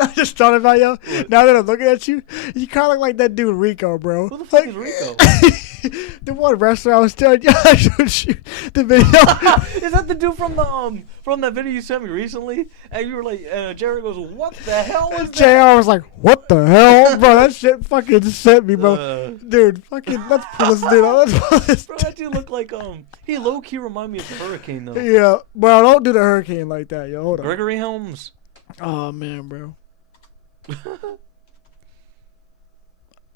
I just thought about you. What? Now that I'm looking at you, you kind of look like that dude Rico, bro. Who the fuck is Rico? The one wrestler I was telling you, I showed you the video. Is that the dude from that video you sent me recently? And you were like, Jerry goes, "What the hell was that?" JR was like, "What the hell, bro? That shit fucking sent me, bro." Dude, fucking, let's pull this dude out. Let's pull this. Bro, that dude look like he low key remind me of the Hurricane though. Yeah, bro, don't do the hurricane like that, yo. Hold on. Gregory Helms. Oh man, bro.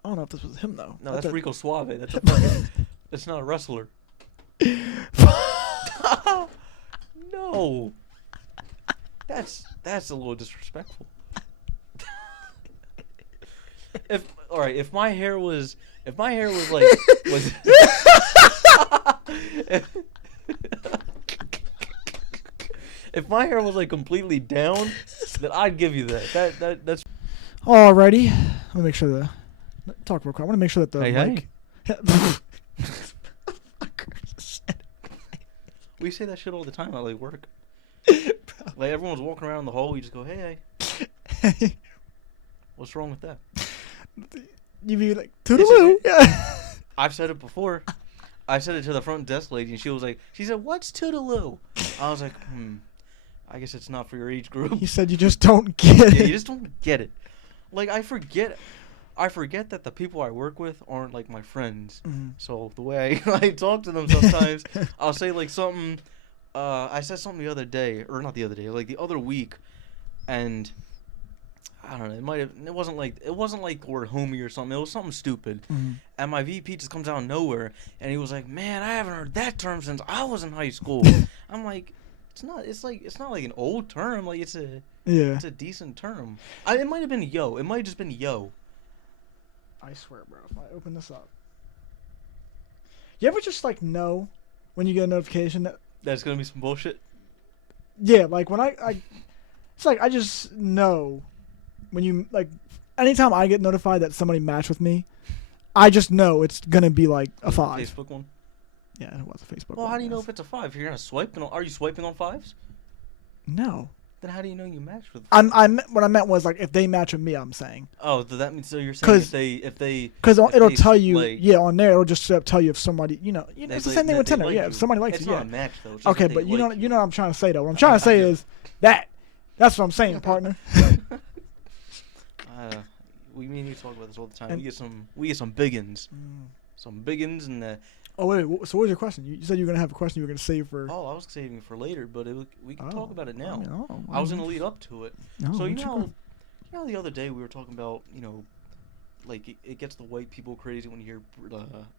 I don't know if this was him though. No, that's Rico Suave. That's a fucking. That's not a wrestler. No. That's a little disrespectful. If my hair was like if my hair was like completely down, then I'd give you that. That's Alrighty. Let me make sure talk real quick. I want to make sure that the Hey. mic. We say that shit all the time at like work. Like everyone's walking around the hall, you just go, "Hey, hey." What's wrong with that? You mean like toodaloo? Yeah. I've said it before. I said it to the front desk lady, and she said, "What's toodaloo?" I was like, I guess it's not for your age group. You said you just don't get it. Yeah, you just don't get it. Like I forget that the people I work with aren't like my friends. Mm-hmm. So the way I talk to them sometimes, I'll say like something. I said something the other day, or not the other day, like the other week, and I don't know. It wasn't like we're homie or something. It was something stupid. Mm-hmm. And my VP just comes out of nowhere, and he was like, "Man, I haven't heard that term since I was in high school." I'm like, it's not like an old term. Like it's a decent term. It might have been yo. It might have just been yo. I swear, bro. If I open this up, you ever just like know when you get a notification that That's gonna be some bullshit. yeah, like when I it's like I just know when you like anytime I get notified that somebody matched with me, I just know it's gonna be like a 5. Facebook one. Yeah, it was a Facebook. Well, one, how do you know yes. if it's a 5? If you're gonna swipe, are you swiping on 5s? No. Then how do you know you matched with? What I meant was like if they match with me, I'm saying. Oh, does that mean so you're saying if they? Because it'll tell you, like, yeah, on there it'll just tell you if somebody, it's the same thing with Tinder, like yeah. you. If somebody likes it's you, not yeah. a match though. It's just Okay, that but they you know like what I'm trying to say though. What I'm trying to say is that's what I'm saying, partner. We me and you talk about this all the time. We get some biggins, and Oh wait, so what was your question? You said you were gonna have a question you were gonna save for. Oh, I was saving for later, but we can talk about it now. Oh, I was gonna lead up to it. No, So you know, the other day we were talking about like it gets the white people crazy when you hear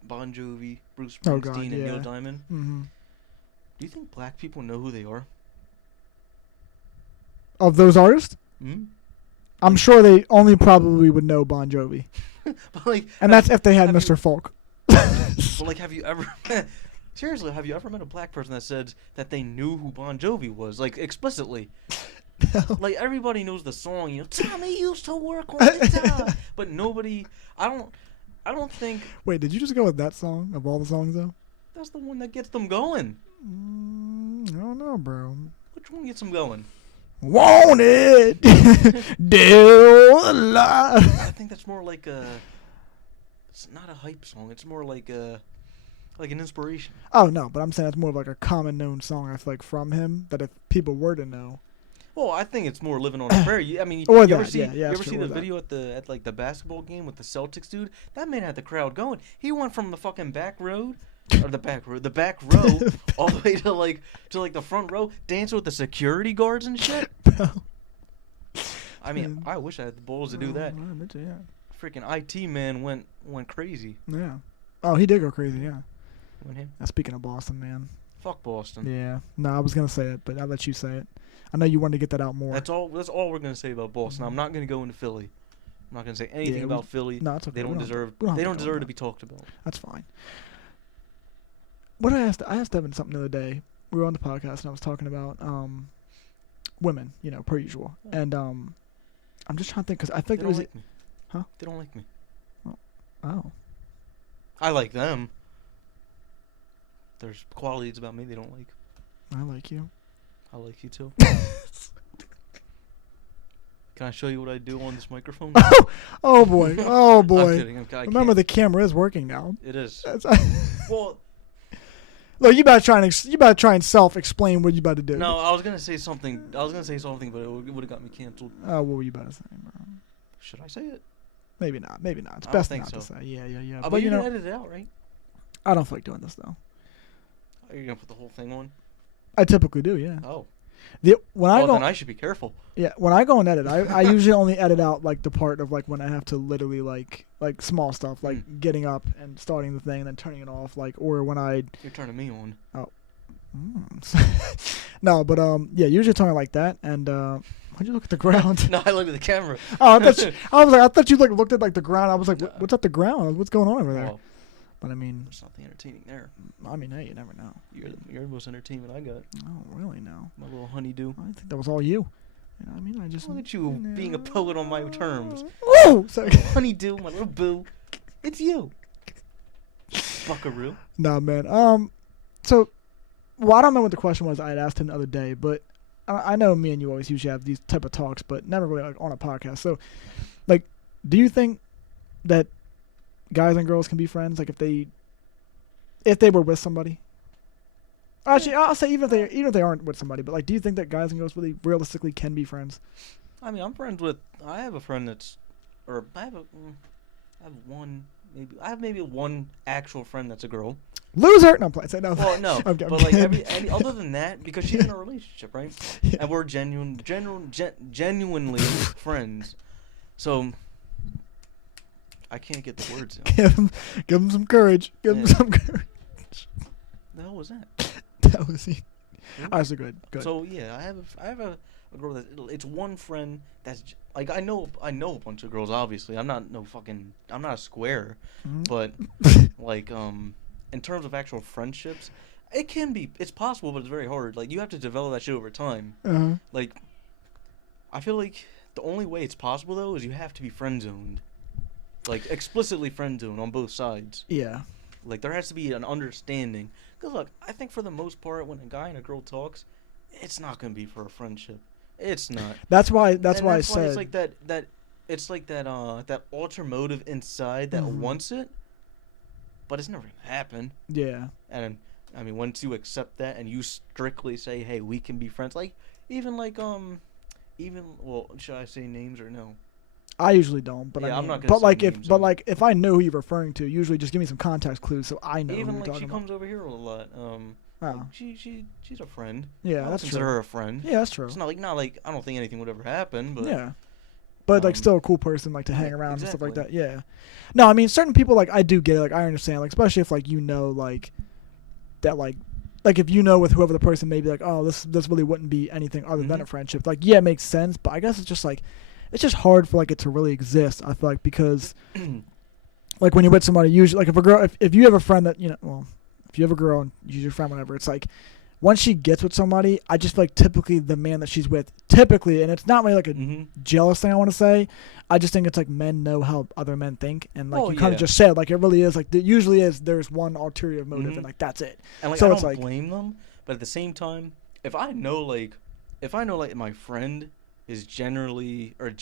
Bon Jovi, Bruce Springsteen, and Neil Diamond. Mm-hmm. Do you think black people know who they are? Of those artists, I'm sure they only probably would know Bon Jovi, But like, and that's if they had Mr. Folk. But like, have you ever seriously? Have you ever met a black person that said that they knew who Bon Jovi was, like explicitly? No. Like everybody knows the song, Tommy used to work on guitar, but nobody. I don't think. Wait, did you just go with that song of all the songs though? That's the one that gets them going. I don't know, bro. Which one gets them going? Wanted, deal alive. I think that's more like it's not a hype song. It's more like an inspiration. Oh no, but I'm saying it's more of like a common known song. I feel like from him that if people were to know. Well, I think it's more living on a prayer. You ever see the video at the basketball game with the Celtics dude? That man had the crowd going. He went from the fucking back row all the way to the front row, dancing with the security guards and shit. Bro. I mean, I wish I had the balls to do that. Yeah. Freaking IT man went crazy. Yeah. Oh, he did go crazy. Yeah. Went him. Now, speaking of Boston, man. Fuck Boston. Yeah. No, I was gonna say it, but I'll let you say it. I know you wanted to get that out more. That's all we're gonna say about Boston. I'm not gonna go into Philly. I'm not gonna say anything about Philly. No, it's okay. They don't deserve to be talked about. That's fine. What I asked Devin something the other day. We were on the podcast and I was talking about women, per usual. And I'm just trying to think because I think they don't like me. Huh? They don't like me. Oh. I like them. There's qualities about me they don't like. I like you. I like you too. Can I show you what I do on this microphone? Oh boy. Oh boy. I'm kidding. Remember, the camera is working now. It is. Well, look, you better try and self-explain what you about to do. No, I was gonna say something, but it would have got me canceled. What were you about to say, bro? Should I say it? Maybe not. It's I best don't not think to so. say. Yeah. But you can edit it out, right? I don't feel like doing this though. Are you gonna put the whole thing on? I typically do, yeah. Oh. Then I should be careful. Yeah, when I go and edit, I usually only edit out like the part of like when I have to literally like small stuff like getting up and starting the thing and then turning it off, like, or when You're turning me on. Oh. No, but yeah, usually turning like that. And why'd you look at the ground? No, I looked at the camera. Oh, I thought you like looked at like the ground. I was like, what's up the ground? What's going on over there? Well, but I mean, there's something entertaining there. I mean, hey, you never know. You're the most entertainment I got. Oh, really? No. My little honeydew. I think that was all you. You know what I mean? I just look at you being a poet on my terms. Woo! Sorry. Honeydew, my little boo. It's you. Buckaroo. Nah, man. So, well, I don't know what the question was I had asked him the other day, but I know me and you always usually have these type of talks, but never really like on a podcast. So, like, do you think that guys and girls can be friends? Like, if they were with somebody? Actually, I'll say even if they aren't with somebody, but like, do you think that guys and girls really realistically can be friends? I mean, I'm friends with. I have a friend that's, or I have maybe one actual friend that's a girl. Loser. No, I'm playing. No. Well, no. I'm but like other than that, because she's in a relationship, right? Yeah. And we're genuinely friends. So I can't get the words out. Give him some courage. Give him some courage. The hell was that? That was he. I was good. So yeah, I have a girl that it's one friend that's like I know a bunch of girls. Obviously, I'm not a square, but like in terms of actual friendships, it's possible, but it's very hard. Like you have to develop that shit over time. Like I feel like the only way it's possible though is you have to be friend zoned, like explicitly friend zoned on both sides. Yeah. Like there has to be an understanding. Cause look, I think for the most part, when a guy and a girl talks, it's not gonna be for a friendship. It's not. That's why I said it's like that. It's like that ultra motive inside that wants it, but it's never gonna happen. Yeah. And I mean, once you accept that and you strictly say, "Hey, we can be friends," like should I say names or no? I usually don't, but yeah, I mean, I'm not gonna say names, if I know who you're referring to, usually just give me some context clues so I know. Even who you're like she about. comes over here a lot. She's a friend. Yeah, I that's consider true. her a friend. Yeah, that's true. It's not like I don't think anything would ever happen, but yeah, but like still a cool person like to hang around exactly. and stuff like that. Yeah, no, I mean certain people like I do get it, like I understand, like especially if like you know like that like if you know with whoever the person may be like, oh, this really wouldn't be anything other than a friendship. Like yeah, it makes sense, but I guess it's just like it's just hard for like it to really exist. I feel like because like when you're with somebody, usually like if a girl if you have a friend that if you have a girl and she's your friend, whatever, it's like once she gets with somebody, I just feel like typically the man that she's with, and it's not really like a jealous thing I want to say. I just think it's like men know how other men think, and like you kind of just said, like it really is like there usually is. There's one ulterior motive, and like that's it. And like so I it's don't like blame them, but at the same time, if I know like my friend is genuinely like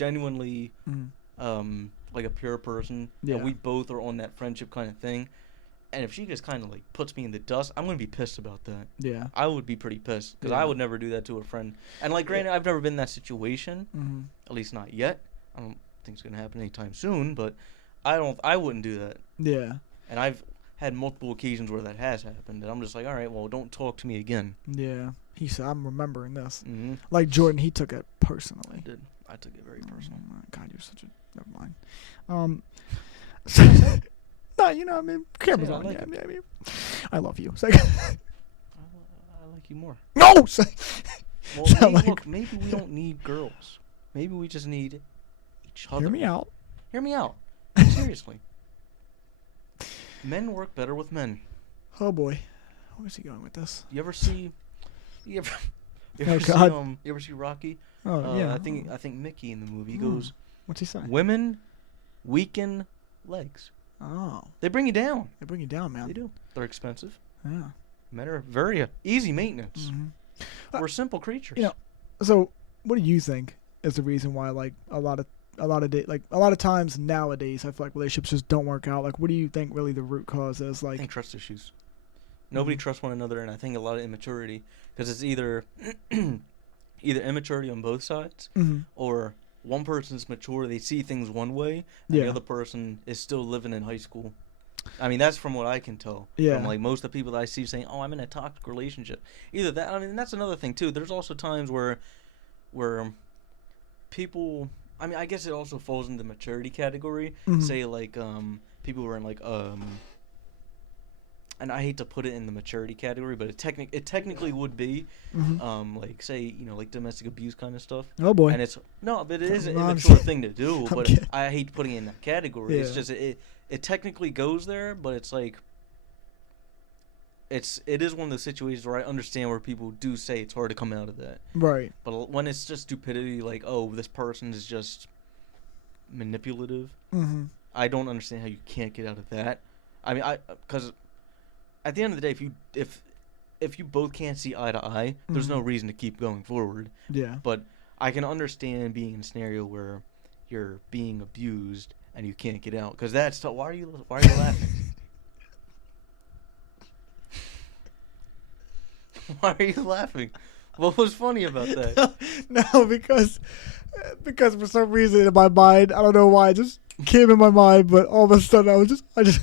a pure person, and we both are on that friendship kind of thing. And if she just kind of like puts me in the dust, I'm gonna be pissed about that. Yeah, I would be pretty pissed because I would never do that to a friend. And like, granted, I've never been in that situation, at least not yet. I don't think it's gonna happen anytime soon, but I wouldn't do that. Yeah. And I've had multiple occasions where that has happened, and I'm just like, all right, well, don't talk to me again. Yeah. He said, I'm remembering this. Like Jordan, he took it personally. I did. I took it very personal. Oh my God, you're such a never mind. No, you know, I mean, camera's on. Like I mean, I love you. I like you more. No! Well, maybe we don't need girls. Maybe we just need each other. Hear me out. Hear me out. Seriously. Men work better with men. Oh, boy. Where's he going with this? You ever see Rocky? Oh, yeah. I think Mickey in the movie goes, what's he saying? Women weaken legs. Oh. They bring you down. They bring you down, man. They do. They're expensive. Yeah. Men are very easy maintenance. We're simple creatures. So what do you think? is the reason why like a lot of times nowadays I feel like relationships just don't work out. Like, what do you think really the root cause is? Like, I think trust issues. Nobody trusts one another, and I think a lot of immaturity, because it's either immaturity on both sides, or one person's mature, they see things one way, and the other person is still living in high school. I mean, that's from what I can tell. Yeah. From like most of the people that I see saying, "Oh, I'm in a toxic relationship." Either that. I mean, that's another thing too. There's also times where people. I mean, I guess it also falls in the maturity category. Say like people who are in like and I hate to put it in the maturity category, but it technically would be like, say, like domestic abuse kind of stuff. Oh boy. And but it is an immature thing to do. But I hate putting it in that category. Yeah. It's just it technically goes there, but it's like it is one of those situations where I understand where people do say it's hard to come out of that. Right. But when it's just stupidity, like, oh, this person is just manipulative, I don't understand how you can't get out of that. I mean, because at the end of the day, if you both can't see eye to eye, there's no reason to keep going forward. Yeah. But I can understand being in a scenario where you're being abused and you can't get out, because that's why are you laughing? Why are you laughing? What was funny about that? No, because for some reason in my mind, I don't know why, it just came in my mind, but all of a sudden I just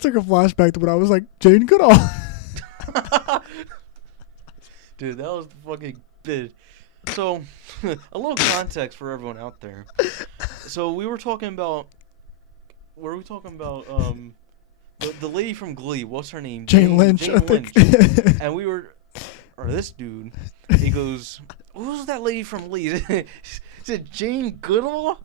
took a flashback to when I was like, Jane Goodall. Dude, that was the fucking bit. So, a little context for everyone out there. So we were talking about, the lady from Glee, what's her name? Jane Lynch. Jane Lynch. And this dude, he goes, who's that lady from Glee? Is it Jane Goodall?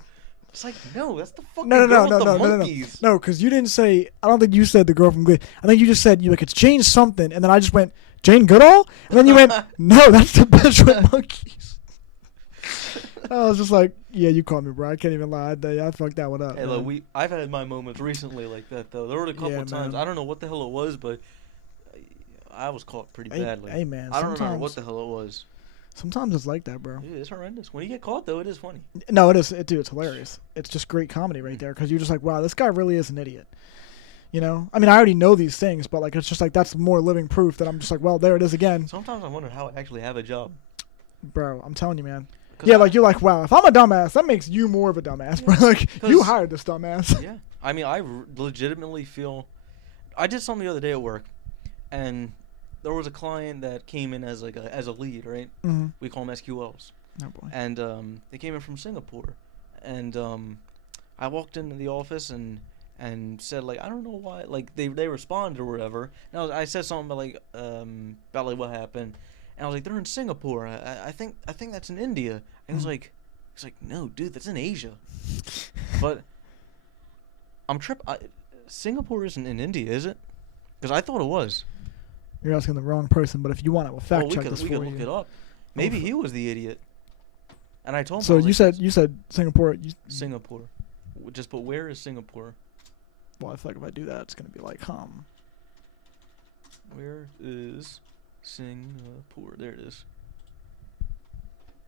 It's like, no, that's the fucking girl with the monkeys. No, because you didn't say, I don't think you said the girl from Glee. I think you just said, it's Jane something, and then I just went, Jane Goodall? And then you went, no, that's the bitch with monkeys. I was just like, yeah, you called me, bro. I can't even lie. I fucked that one up. Hey, look, I've had my moments recently like that, though. There were a couple times, I don't know what the hell it was, but I was caught pretty badly. Hey, man. I don't remember what the hell it was. Sometimes it's like that, bro. Yeah, it's horrendous. When you get caught, though, it is funny. No, it is. Dude, it's hilarious. It's just great comedy right there, because you're just like, wow, this guy really is an idiot. I mean, I already know these things, but like, it's just like, that's more living proof that I'm just like, well, there it is again. Sometimes I wonder how I actually have a job. Bro, I'm telling you, man. Yeah, like, you're like, wow, if I'm a dumbass, that makes you more of a dumbass, bro. Like, you hired this dumbass. Yeah. I mean, I legitimately feel... I did something the other day at work, and there was a client that came in as a lead, right? Mm-hmm. We call them SQLs. Oh, boy. And they came in from Singapore. And I walked into the office and said, like, I don't know why. Like, they responded or whatever. And I said something about like what happened. And I was like, they're in Singapore. I think that's in India. And he's like, no, dude, that's in Asia. But Singapore isn't in India, is it? Because I thought it was. You're asking the wrong person, but if you want, I will fact check this for you. We could look it up. Maybe he was the idiot. And I told him. So you said Singapore. Singapore. Just put, where is Singapore? Well, I feel like if I do that, it's gonna be like, Where is Singapore? There it is.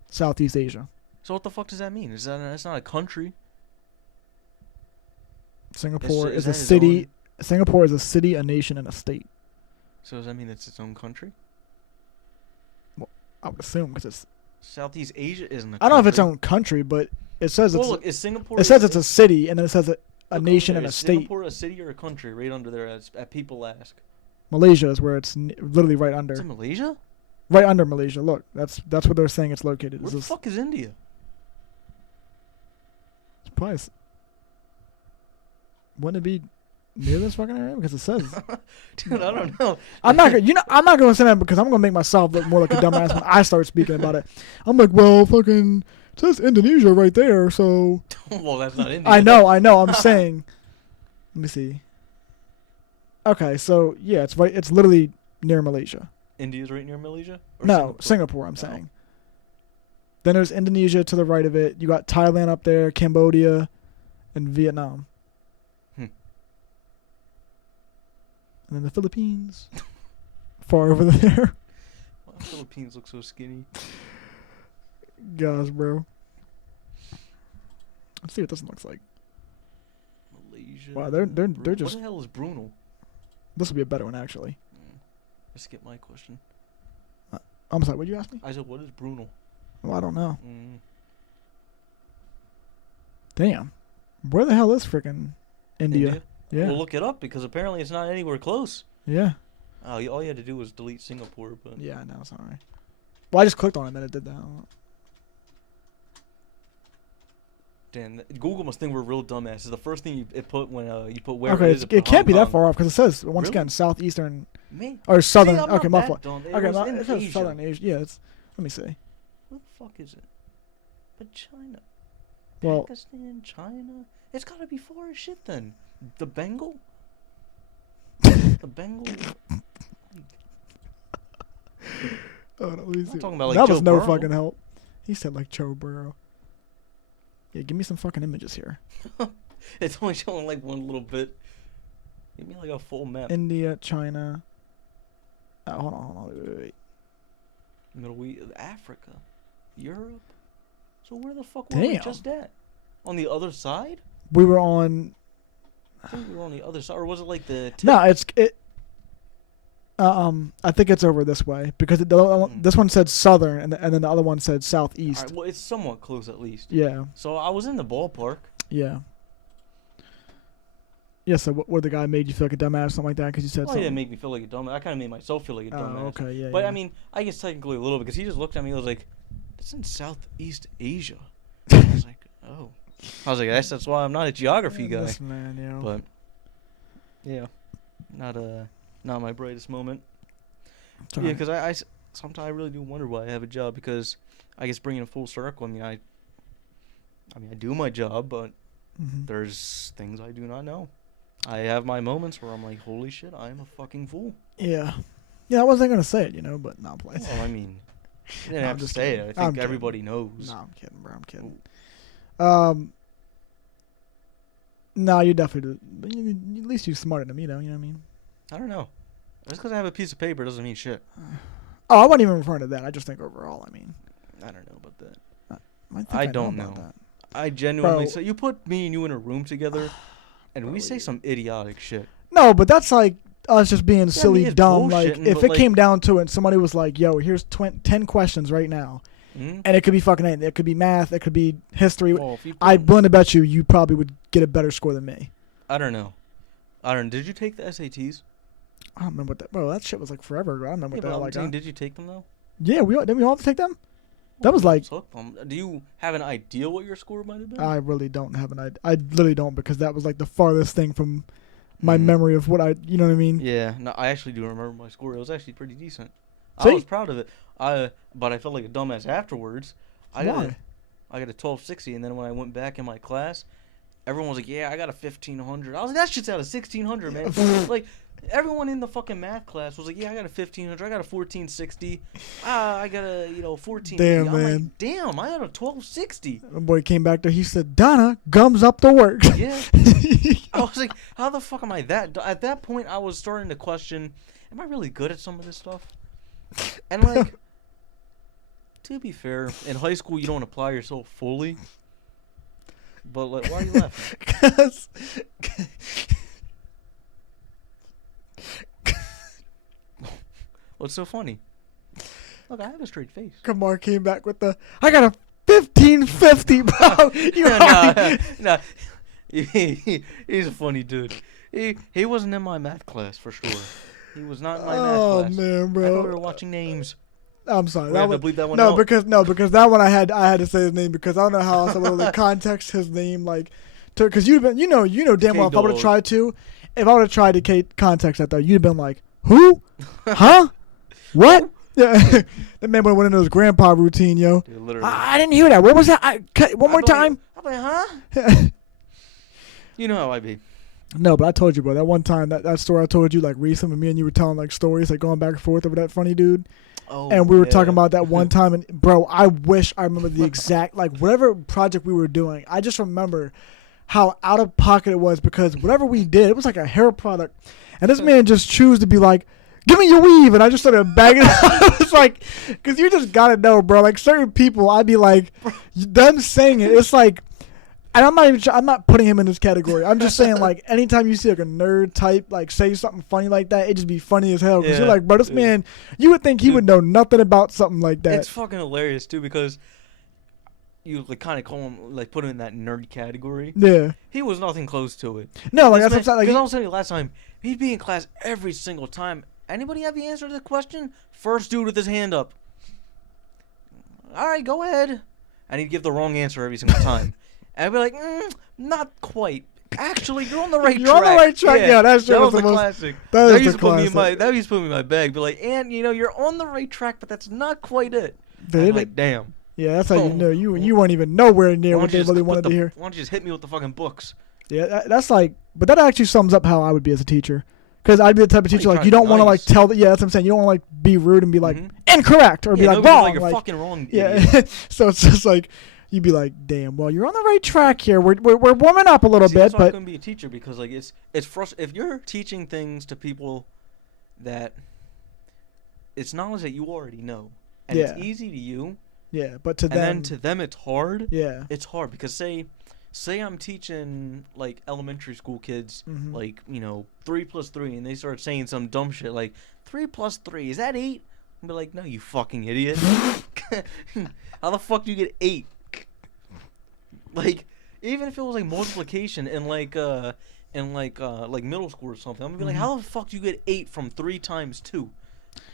Southeast Asia. So what the fuck does that mean? That's not a country. Singapore is a city. Singapore is a city, a nation, and a state. So does that mean it's its own country? Well, I would assume, because it's Southeast Asia isn't a country. I don't know if it's its own country, but it says is Singapore? It says it's a city, and then it says a nation and a state. Is Singapore a city or a country? Right under there, as people ask. Malaysia is where it's literally right under. Is it Malaysia? Right under Malaysia. Look, that's what they're saying it's located. Where the fuck is India? It's probably. Wouldn't it be near this fucking area? Because it says. Dude, I don't know. I'm not gonna say that, because I'm gonna make myself look more like a dumbass when I start speaking about it. I'm like, well, fucking, it says Indonesia right there, so. Well, that's not India. I know. I'm saying. Let me see. Okay, so yeah, it's right. It's literally near Malaysia. India's right near Malaysia? Or no, Singapore. I'm saying. Then there's Indonesia to the right of it. You got Thailand up there, Cambodia, and Vietnam. And then the Philippines, far over there. Philippines look so skinny. Gosh, bro. Let's see what this one looks like. Malaysia. Wow, they're just. What the hell is Bruno? This will be a better one, actually. Let's skip my question. I'm sorry, what did you ask me? I said, what is Bruno? Well, I don't know. Damn. Where the hell is freaking India? Yeah. We'll look it up because apparently it's not anywhere close. Yeah. Oh, all you had to do was delete Singapore, but... Yeah, I know, it's alright. Well, I just clicked on it and it did that. Damn, Google must think we're real dumbasses. The first thing it put when you put where okay, it is, it can't be that far off because it says once Really? again southeastern Me? or southern. See, I'm okay, not my that fault. dumb. Okay, it says Asia. southern Asia. Yeah, it's. Let me see. Where the fuck is it? But China, Well, Pakistan, China. It's gotta be far as shit then. The Bengal. The Bengal. oh, no, let me see. I'm talking about like that Joe was no Burrow. fucking help. He said like Joe Burrow. Yeah, give me some fucking images here. It's only showing like one little bit. Give me like a full map. India, China. Hold on, wait. Middle East, Africa, Europe. So where the fuck were we just at? On the other side? We were on. I think we were on the other side, or was it like the? No, it. I think it's over this way because this one said southern and then the other one said southeast. Right, well, it's somewhat close at least. Yeah. So I was in the ballpark. Yeah. Yeah. So where the guy made you feel like a dumbass, or something like that, because you said something. He didn't make me feel like a dumbass. I kind of made myself feel like a dumbass. Oh, okay, yeah. But yeah. I mean, I guess technically a little because he just looked at me and was like, "It's in Southeast Asia." I was like, "Oh." I was like, "That's why I'm not a geography guy." This man, you know. But yeah, not my brightest moment. Sorry. Yeah, because I sometimes I really do wonder why I have a job because I guess bringing it full circle. I mean, I do my job, but there's things I do not know. I have my moments where I'm like, holy shit, I am a fucking fool. Yeah. Yeah, I wasn't going to say it, but not playing. Well, I mean, you didn't have to say it. I think everybody knows. No, I'm kidding, bro. I'm kidding. No, you definitely do. At least you're smarter than me, though. You know what I mean? I don't know. Just because I have a piece of paper doesn't mean shit. Oh, I wasn't even referring to that. I just think overall, I mean. I don't know about that. I don't know. That. I genuinely... So you put me and you in a room together, and we say some idiotic shit. No, but that's like us just being silly, dumb. Like, if it came down to it, somebody was like, yo, here's 10 questions right now. Mm-hmm. And it could be fucking anything. It could be math. It could be history. Well, I'm willing to bet you probably would get a better score than me. I don't know. Did you take the SATs? I don't remember what that... Bro, that shit was like forever ago. I don't remember what that was. Did you take them, though? Yeah, didn't we all have to take them? That was like... Do you have an idea what your score might have been? I really don't have an idea. I literally don't, because that was like the farthest thing from my memory of what you know what I mean? Yeah, no, I actually do remember my score. It was actually pretty decent. See? I was proud of it. But I felt like a dumbass afterwards. Why? I got a 1260, and then when I went back in my class, everyone was like, "Yeah, I got a 1500." I was like, "That shit's out of 1600, man." Like, everyone in the fucking math class was like, "Yeah, I got a 1500. I got a 1460. I got a 14." Damn, I'm man. like, damn, I had a 1260. The boy came back there. He said, "Donna, gums up the work." Yeah. I was like, how the fuck am I that? At that point, I was starting to question, am I really good at some of this stuff? And like, to be fair, in high school you don't apply yourself fully. But like, why are you laughing? Because what's so funny? Look, I have a straight face. Kamar came back with I got a 1550, bro. No. He's a funny dude. He wasn't in my math class for sure. He was not in my math class. Oh man, bro. I thought we were watching names. I'm sorry. We have to bleep that one no, out. because that one I had to say his name because I don't know how else I would have context his name because you'd been you know damn well if I would have tried to context that though you'd have been like who, huh, what? Yeah, that man would have went into his grandpa routine, yo. Dude, literally. I didn't hear that. What was that? One more time. I'm like, huh? You know how I be. No, but I told you, bro. That one time, that story I told you, like recently, me and you were telling like stories, like going back and forth over that funny dude. Oh, and we were talking about that one time, and bro, I wish I remember the exact whatever project we were doing. I just remember how out of pocket it was because whatever we did, it was like a hair product, and this man just chose to be like, give me your weave, and I just started bagging it. It's like, because you just gotta know, bro. Like certain people, I'd be like, them saying it, it's like, and I'm not putting him in this category. I'm just saying, like, anytime you see like a nerd type like say something funny like that, it just be funny as hell. Because you're like, bro, this man, you would think he would know nothing about something like that. It's fucking hilarious too, because you like kind of call him, like, put him in that nerd category. Yeah. He was nothing close to it. No, like that's what I'm saying. Because I was telling you last time, he'd be in class every single time. Anybody have the answer to the question? First dude with his hand up. All right, go ahead. And he'd give the wrong answer every single time. And I'd be like, not quite. Actually, you're on the right track. You're on the right track. Yeah, that's that was the classic. That used to put me in my bag. Be like, and you're on the right track, but that's not quite it. I'm like, damn. Yeah, that's how you know you weren't even nowhere near what they really wanted to hear. Why don't you just hit me with the fucking books? Yeah, that's like, but that actually sums up how I would be as a teacher. Because I'd be the type of teacher like you don't want to like tell yeah, that's what I'm saying. You don't want to like be rude and be like incorrect or be like wrong. Like, you're fucking wrong. Yeah, so it's just like you'd be like, damn, well you're on the right track here. We're warming up a little bit. That's why but I couldn't be a teacher, because like it's if you're teaching things to people that it's knowledge that you already know and it's easy to you. Yeah, but to them, and then to them it's hard. Yeah, it's hard because say I'm teaching like elementary school kids like 3 + 3, and they start saying some dumb shit like 3 + 3 is that 8? I'd be like, no, you fucking idiot. How the fuck do you get 8? Like, even if it was like multiplication in like middle school or something, I'm gonna be like, how the fuck do you get 8 from 3 times 2?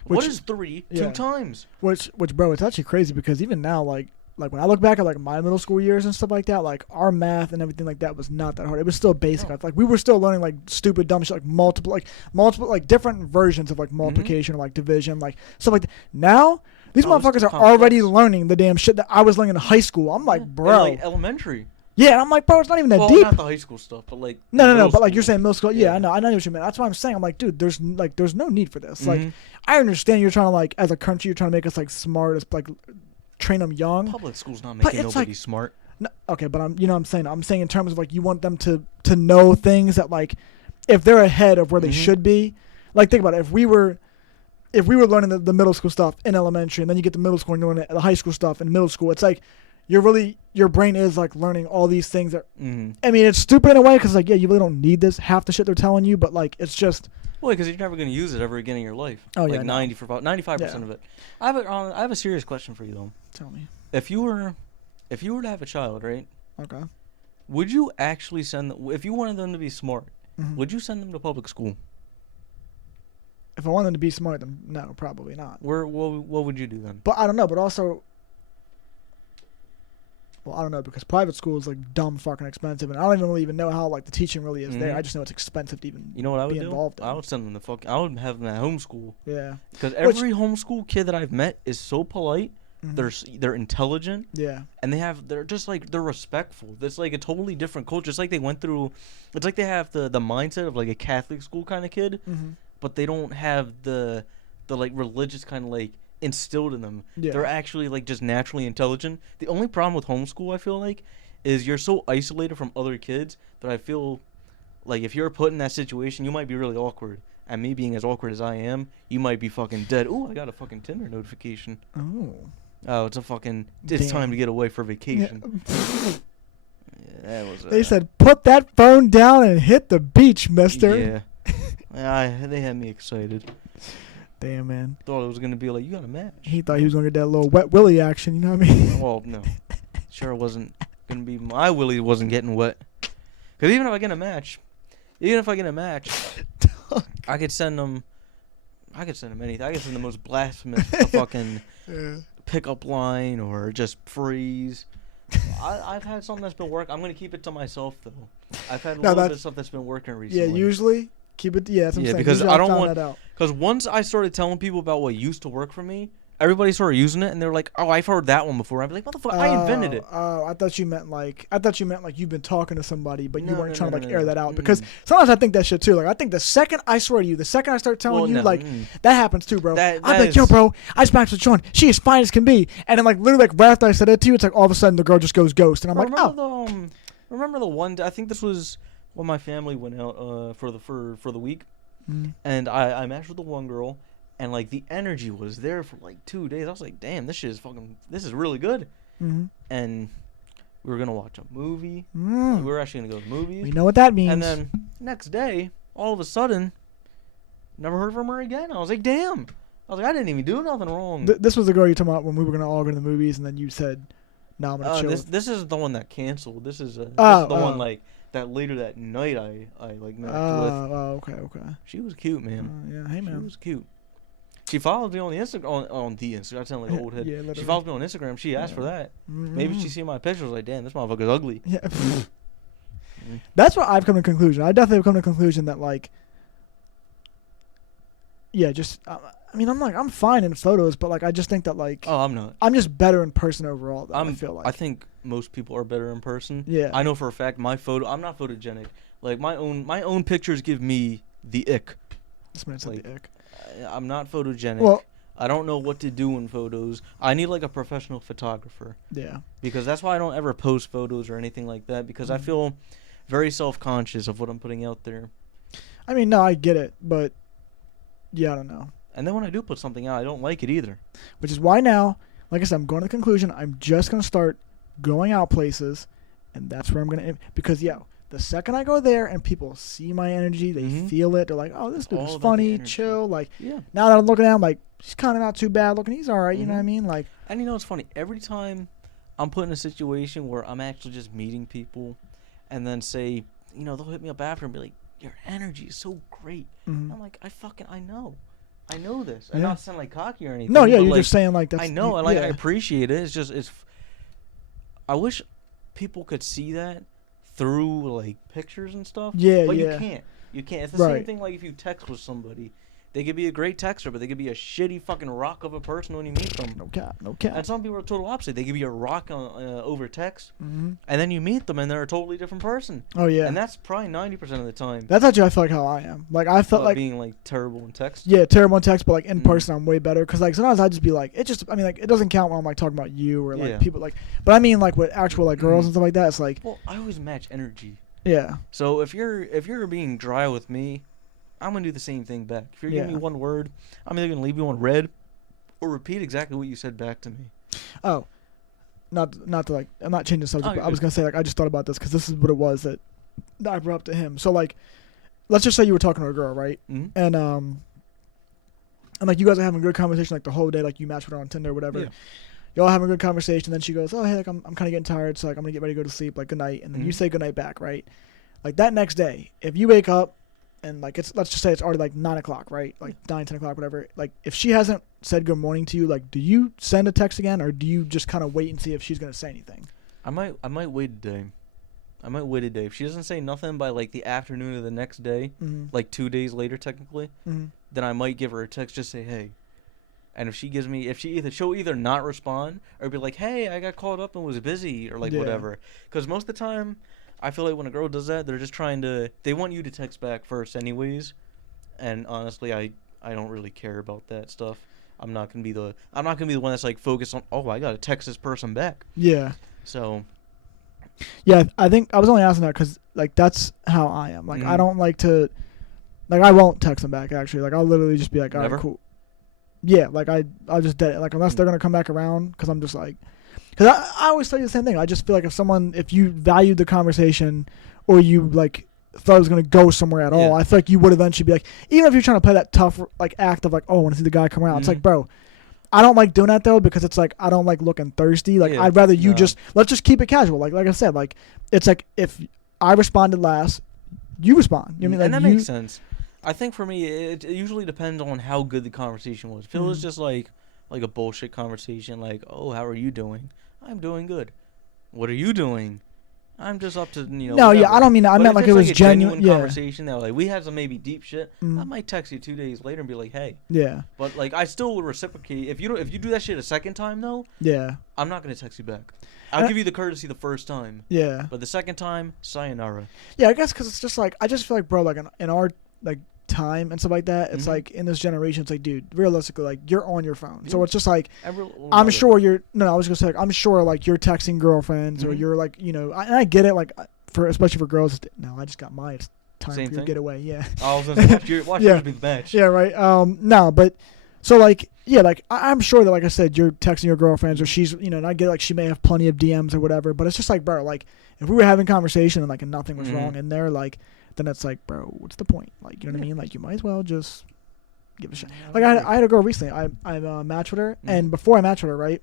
What is 3 2 times? Which, bro, it's actually crazy because even now, like when I look back at like my middle school years and stuff like that, like our math and everything like that was not that hard. It was still basic. Like we were still learning like stupid dumb shit, like multiple like different versions of like multiplication or like division, like stuff like that. Now these motherfuckers are already learning the damn shit that I was learning in high school. I'm like, bro, and, like elementary. Yeah, and I'm like, bro, it's not even that deep. Not the high school stuff, but like no, but like you're saying middle school. Yeah, I know what you mean. That's what I'm saying. I'm like, dude, there's no need for this. Like, I understand you're trying to like, as a country, you're trying to make us like smart, as like train them young. Public school's not making nobody smart. No, okay, but I'm saying in terms of like you want them to know things that like if they're ahead of where they should be. Like think about it. If we were learning the middle school stuff in elementary, and then you get to middle school and you're learning the high school stuff in middle school, it's like your brain is like learning all these things that I mean it's stupid in a way because like yeah, you really don't need this half the shit they're telling you, but like it's just because you're never going to use it ever again in your life. Oh like yeah, 95% of it. I have a serious question for you though. Tell me. If you were to have a child, right? Okay. Would you actually send them, if you wanted them to be smart? Would you send them to public school? If I wanted them to be smart, then no, probably not. What would you do then? But I don't know. But also. Well, I don't know because private school is like dumb fucking expensive, and I don't even know how like the teaching really is there. I just know it's expensive to even what I would be involved do? in. I would send them to I would have them at homeschool. Yeah. Because every homeschool kid that I've met is so polite. They're intelligent. Yeah. And they're just like they're respectful. It's like a totally different culture. It's like they went through. It's like they have the mindset of like a Catholic school kind of kid, but they don't have the like religious kind of like instilled in them. Yeah. They're actually like just naturally intelligent. The only problem with homeschool I feel like is you're so isolated from other kids that I feel like if you're put in that situation you might be really awkward, and me being as awkward as I am, you might be fucking dead. Ooh, I got a fucking Tinder notification. Oh, it's time to get away for vacation. Yeah, that was they said put that phone down and hit the beach, mister. Yeah. They had me excited. Damn, man. Thought it was going to be like, you got a match. He thought he was going to get that little wet willy action, you know what I mean? Well, no. Sure wasn't going to be, my willy wasn't getting wet. Because even if I get a match, I could send them anything. I could send the most blasphemous fucking pickup line or just freeze. I've had something that's been working. I'm going to keep it to myself, though. I've had a little bit of stuff that's been working recently. Yeah, usually. Keep it, that's what I'm saying. Because I don't want, because once I started telling people about what used to work for me, everybody started using it, and they're like, "Oh, I've heard that one before." I'd be like, "What the fuck? I invented it." Oh, I thought you meant like you've been talking to somebody, but you weren't trying to air that out. Because sometimes I think that shit too. Like I think the second I swear to you, the second I start telling you, like that happens too, bro. I'm like, yo, bro, I just matched with Sean. She is fine as can be, and then like literally like right after I said it to you, it's like all of a sudden the girl just goes ghost, and I'm like, remember the one? I think this was when my family went out for the week. and I matched with the one girl, and like the energy was there for like 2 days. I was like, damn, this is really good. And we were gonna watch a movie. We were actually gonna go to the movies. We know what that means. And then next day, all of a sudden, never heard from her again. I was like, damn. I was like, I didn't even do nothing wrong. This was the girl you're talking about when we were gonna all go to the movies, and then you said, "No, I'm gonna chill." This is the one that canceled. This is the one like that later that night I like met with. Oh, okay. She was cute, man. Yeah, hey man. She was cute. She followed me on the Instagram. On the Instagram, I sound like an old head. Yeah, literally. She follows me on Instagram. She asked for that. Maybe she seen my pictures. Like, damn, this motherfucker's ugly. Yeah. That's what I've come to a conclusion. I definitely have come to a conclusion that like, yeah, just I mean, I'm fine in photos, but like I just think that like, oh, I'm not. I'm just better in person overall. Though, I feel like. I think most people are better in person. Yeah. I know for a fact I'm not photogenic. Like my own pictures give me the ick. This man said like, the ick. I'm not photogenic. Well, I don't know what to do in photos. I need like a professional photographer. Yeah. Because that's why I don't ever post photos or anything like that, because I feel very self-conscious of what I'm putting out there. I mean, no, I get it, but yeah, I don't know. And then when I do put something out, I don't like it either. Which is why now, like I said, I'm going to the conclusion, I'm just going to start going out places, and that's where I'm going to, because, the second I go there and people see my energy, they feel it. They're like, "Oh, this dude is funny, chill." Like, now that I'm looking at him, like, he's kind of not too bad looking. He's all right. You know what I mean? Like, and it's funny. Every time I'm put in a situation where I'm actually just meeting people, and then say, they'll hit me up after and be like, "Your energy is so great." I'm like, I know this. I'm not sounding like cocky or anything. No, yeah, you're just saying like that's. I know, I appreciate it. It's I wish people could see that through like pictures and stuff. Yeah, but you can't. It's the same thing like if you text with somebody. They could be a great texter, but they could be a shitty fucking rock of a person when you meet them. No cap. And some people are total opposite. They could be a rock over text, and then you meet them and they're a totally different person. Oh yeah. And that's probably 90% of the time. That's actually I feel like how I am. Like I felt like being like terrible in text. Yeah, terrible in text, but like in person I'm way better. Cause like sometimes I just be like, it doesn't count when I'm like talking about you or like people like. But I mean like with actual like girls and stuff like that, it's like. Well, I always match energy. Yeah. So if you're being dry with me, I'm going to do the same thing back. If you're giving me one word, I'm either going to leave you on red or repeat exactly what you said back to me. Oh. Not to like, I'm not changing the subject, but I was going to say, like, I just thought about this because this is what it was that I brought up to him. So, like, let's just say you were talking to a girl, right? And like, you guys are having a good conversation, like, the whole day, like, you match with her on Tinder or whatever. Yeah. Y'all having a good conversation, then she goes, "Oh, hey, like, I'm kind of getting tired, so, like, I'm going to get ready to go to sleep, like, good night." And then you say good night back, right? Like, that next day, if you wake up, and like let's just say it's already like 9 o'clock, right? Like 9, 10 o'clock, whatever. Like if she hasn't said good morning to you, like do you send a text again, or do you just kind of wait and see if she's gonna say anything? I might wait a day. If she doesn't say nothing by like the afternoon of the next day, like 2 days later technically, then I might give her a text, just say hey. And if she'll either not respond or be like, "Hey, I got caught up and was busy," or like whatever. Because most of the time, I feel like when a girl does that, they're just they want you to text back first anyways. And honestly, I don't really care about that stuff. I'm not gonna be the one that's like focused on, "Oh, I gotta text this person back." Yeah. So. Yeah, I think I was only asking that because like that's how I am. Like I don't like to, like I won't text them back actually. Like I'll literally just be like, "All right, cool." Yeah, like I'll just dead it. Like unless they're gonna come back around, because I'm just like. Because I always tell you the same thing. I just feel like if you valued the conversation or you, like, thought it was going to go somewhere at all, I feel like you would eventually be like, even if you're trying to play that tough, like, act of, like, "Oh, I want to see the guy come around." It's like, bro, I don't like doing that, though, because it's like, I don't like looking thirsty. Like, I'd rather you let's just keep it casual. Like I said, like, it's like, if I responded last, you respond. You know what I mean? Like, and that makes sense. I think for me, it usually depends on how good the conversation was. If it was just, like a bullshit conversation, like, "Oh, how are you doing?" "I'm doing good." "What are you doing?" "I'm just up to, No, whatever." yeah, I don't mean that. I meant like it was genuine conversation that like we had some maybe deep shit. I might text you 2 days later and be like, "Hey." Yeah. But like I still would reciprocate. If you do that shit a second time though, I'm not gonna text you back. I'll give you the courtesy the first time. Yeah. But the second time, sayonara. Yeah, I guess because it's just like I just feel like, bro, like in our like time and stuff like that, it's like in this generation, it's like, dude, realistically, like you're on your phone, so it's just like I'm sure you're I was gonna say, like, I'm sure like you're texting girlfriends or you're like, and I get it, like especially for girls. No, I just got my time Same for your thing? getaway. Yeah. I was gonna say, watch yours be the match. Yeah, right. No, but so like, yeah, like I'm sure that, like I said, you're texting your girlfriends, or she's, and I get like she may have plenty of DMs or whatever, but it's just like, bro, like if we were having conversation and like and nothing was wrong in there, like then it's like, bro, what's the point? Like, you know what I mean? Like you might as well just give it a shot. Like I had a girl recently. I matched with her, and before I matched with her, right,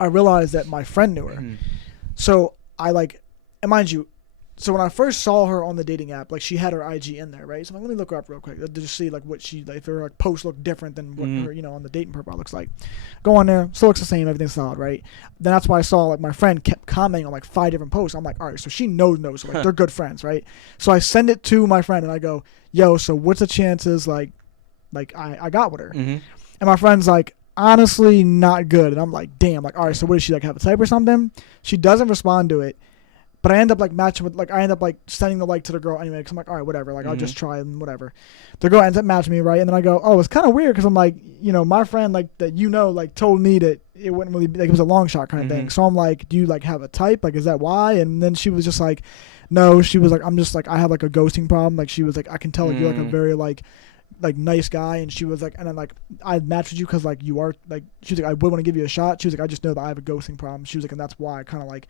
I realized that my friend knew her. So I like, and mind you, so when I first saw her on the dating app, like she had her IG in there, right? So I'm like, let me look her up real quick to just see like what she, like if her like posts look different than what her, on the dating profile looks like. Go on there, still looks the same, everything's solid, right? Then that's why I saw like my friend kept commenting on like 5 different posts. I'm like, all right, so she knows, so like they're good friends, right? So I send it to my friend and I go, yo, so what's the chances like I got with her? And my friend's like, honestly, not good. And I'm like, damn, like, all right, so what does she like have a type or something? She doesn't respond to it. But I end up like matching with, like, I end up like sending the like to the girl anyway, because I'm like, all right, whatever, like I'll just try and whatever. The girl ends up matching me, right? And then I go, oh, it's kind of weird, because I'm like, my friend like that, like told me that it wouldn't really be, like it was a long shot kind of thing. So I'm like, do you like have a type? Like, is that why? And then she was just like, no, she was like, I'm just like, I have like a ghosting problem. Like she was like, I can tell like you're like a very like nice guy. And she was like, and then like I matched with you because like you are like, she was like, I would want to give you a shot. She was like, I just know that I have a ghosting problem. She was like, and that's why I kind of like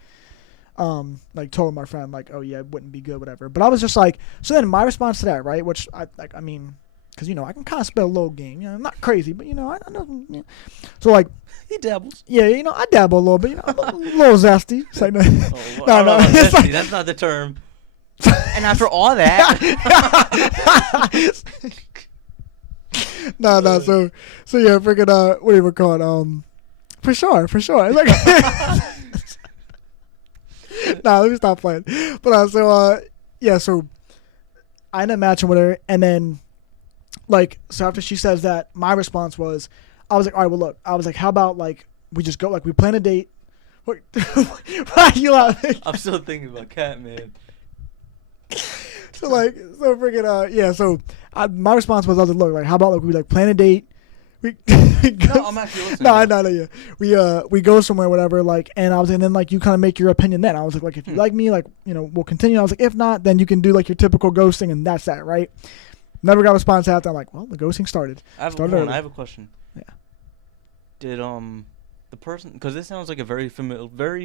told my friend like, oh yeah, it wouldn't be good, whatever. But I was just like, so then my response to that, right, which I mean, because I can kind of spell a little game, I'm not crazy, but I know, so like he dabbles. Yeah, I dabble a little bit, I'm a little zesty. It's like, no, zesty, that's not the term. And after all that, no, so yeah, freaking what do you call it? For sure, it's like. Nah, let me stop playing. But so I end up matching with her, and then like, so after she says that, my response was, I was like, all right, well look, I was like, how about like we just go, like we plan a date. Why are you laughing? I'm still thinking about Cat Man. So my response was, I was like, look, like how about like we like plan a date. No, I'm actually listening. No. We go somewhere, whatever. Like, and then like you kind of make your opinion. Then I was like if you like me, like we'll continue. I was like, if not, then you can do like your typical ghosting, and that's that, right? Never got a response after. I'm like, well, the ghosting started. I have a question. Yeah. Did the person, because this sounds like a very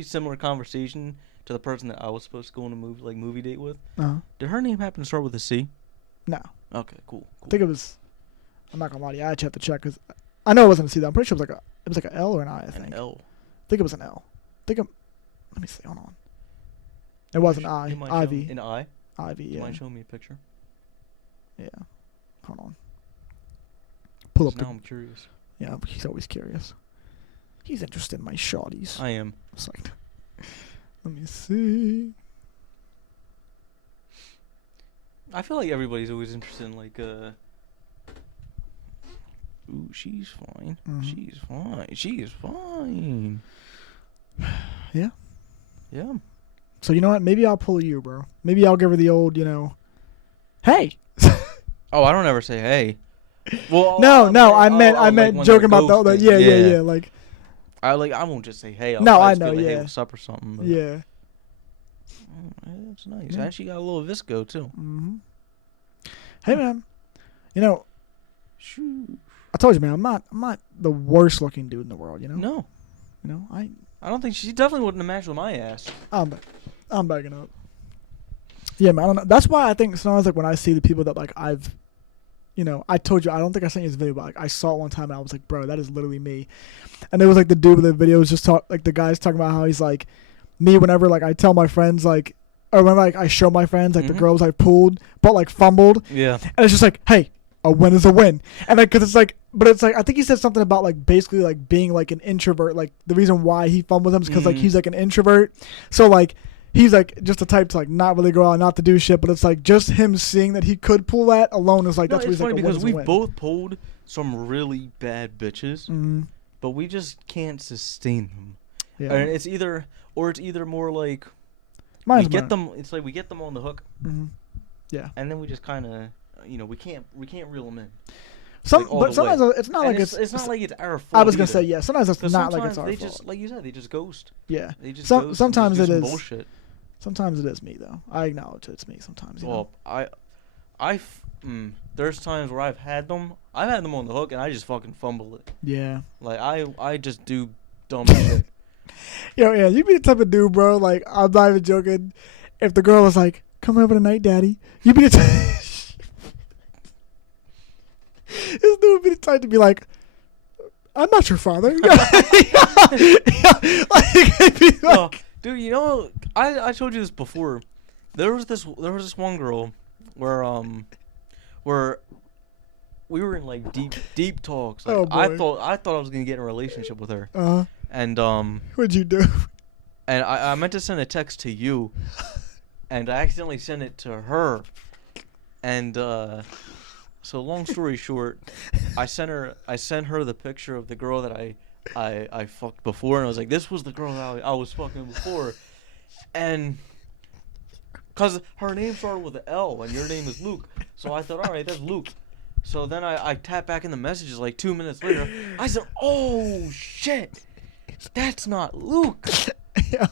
similar conversation to the person that I was supposed to go on a movie date with. Did her name happen to start with a C? No. Okay, cool. I think it was. I'm not gonna lie to you. I actually have to check, because I know it wasn't a C. I'm pretty sure it was like an L or an I. I think. An L. I think it was an L. Let me see. Hold on. It was an I. Ivy. An I. Ivy. Yeah. You mind showing me a picture? Yeah. Hold on. Pull up. Now I'm curious. Yeah, he's always curious. He's interested in my shawties. I am. It's like, let me see. I feel like everybody's always interested in like ooh, she's fine. She's fine. She's fine. Yeah. Yeah. So you know what? Maybe I'll pull you, bro. Maybe I'll give her the old, hey. Oh, I don't ever say hey. Well, no. I meant like joking about the yeah. Like, I won't just say hey. I know. Like, yeah. Hey, what's up or something? But, yeah. That's nice. Yeah. Actually got a little visco too. Hey man, I told you, man, I'm not the worst looking dude in the world, No. I don't think she definitely wouldn't have matched with my ass. I'm backing up. Yeah, man, I don't know. That's why I think sometimes like when I see the people that like I've, I told you, I don't think I sent you this video, but like I saw it one time and I was like, bro, that is literally me. And there was like the dude with the video was just the guy's talking about how he's like me whenever like I tell my friends like, or whenever like I show my friends like the girls I pulled but like fumbled. Yeah. And it's just like, hey, a win is a win. And like, cause it's like, but it's like, I think he said something about like basically like being like an introvert. Like the reason why he fumbled him is because like he's like an introvert. So like he's like just the type to like not really go out, not to do shit. But it's like just him seeing that he could pull that alone is like, that's what he's like. It's funny because we both pulled some really bad bitches, but we just can't sustain them. Yeah. And it's either more like we get them. It's like we get them on the hook. Yeah. And then we just kind of. We can't reel them in. But sometimes it's not like it's not like it's our fault. I was gonna say Sometimes it's not like it's our fault. Just like you said, they just ghost. Yeah. They just sometimes it is bullshit. Sometimes it is me though. I acknowledge it's me sometimes. Well, there's times where I've had them on the hook and I just fucking fumble it. Yeah. Like I just do dumb shit. Yo, yeah, you be the type of dude, bro. Like, I'm not even joking. If the girl was like, "Come over tonight, daddy," you be the type. This dude be the type to be like, "I'm not your father." Dude, you know, I told you this before. There was this one girl where we were in like deep talks. Like, I thought I was gonna get in a relationship with her. And what'd you do? And I meant to send a text to you, and I accidentally sent it to her. And so long story short, I sent her the picture of the girl that I fucked before, and I was like, this was the girl that I was fucking before, and cause her name started with an L and your name is Luke, so I thought, all right, that's Luke. So then I tapped back in the messages like 2 minutes later. I said, oh shit, that's not Luke. Yeah.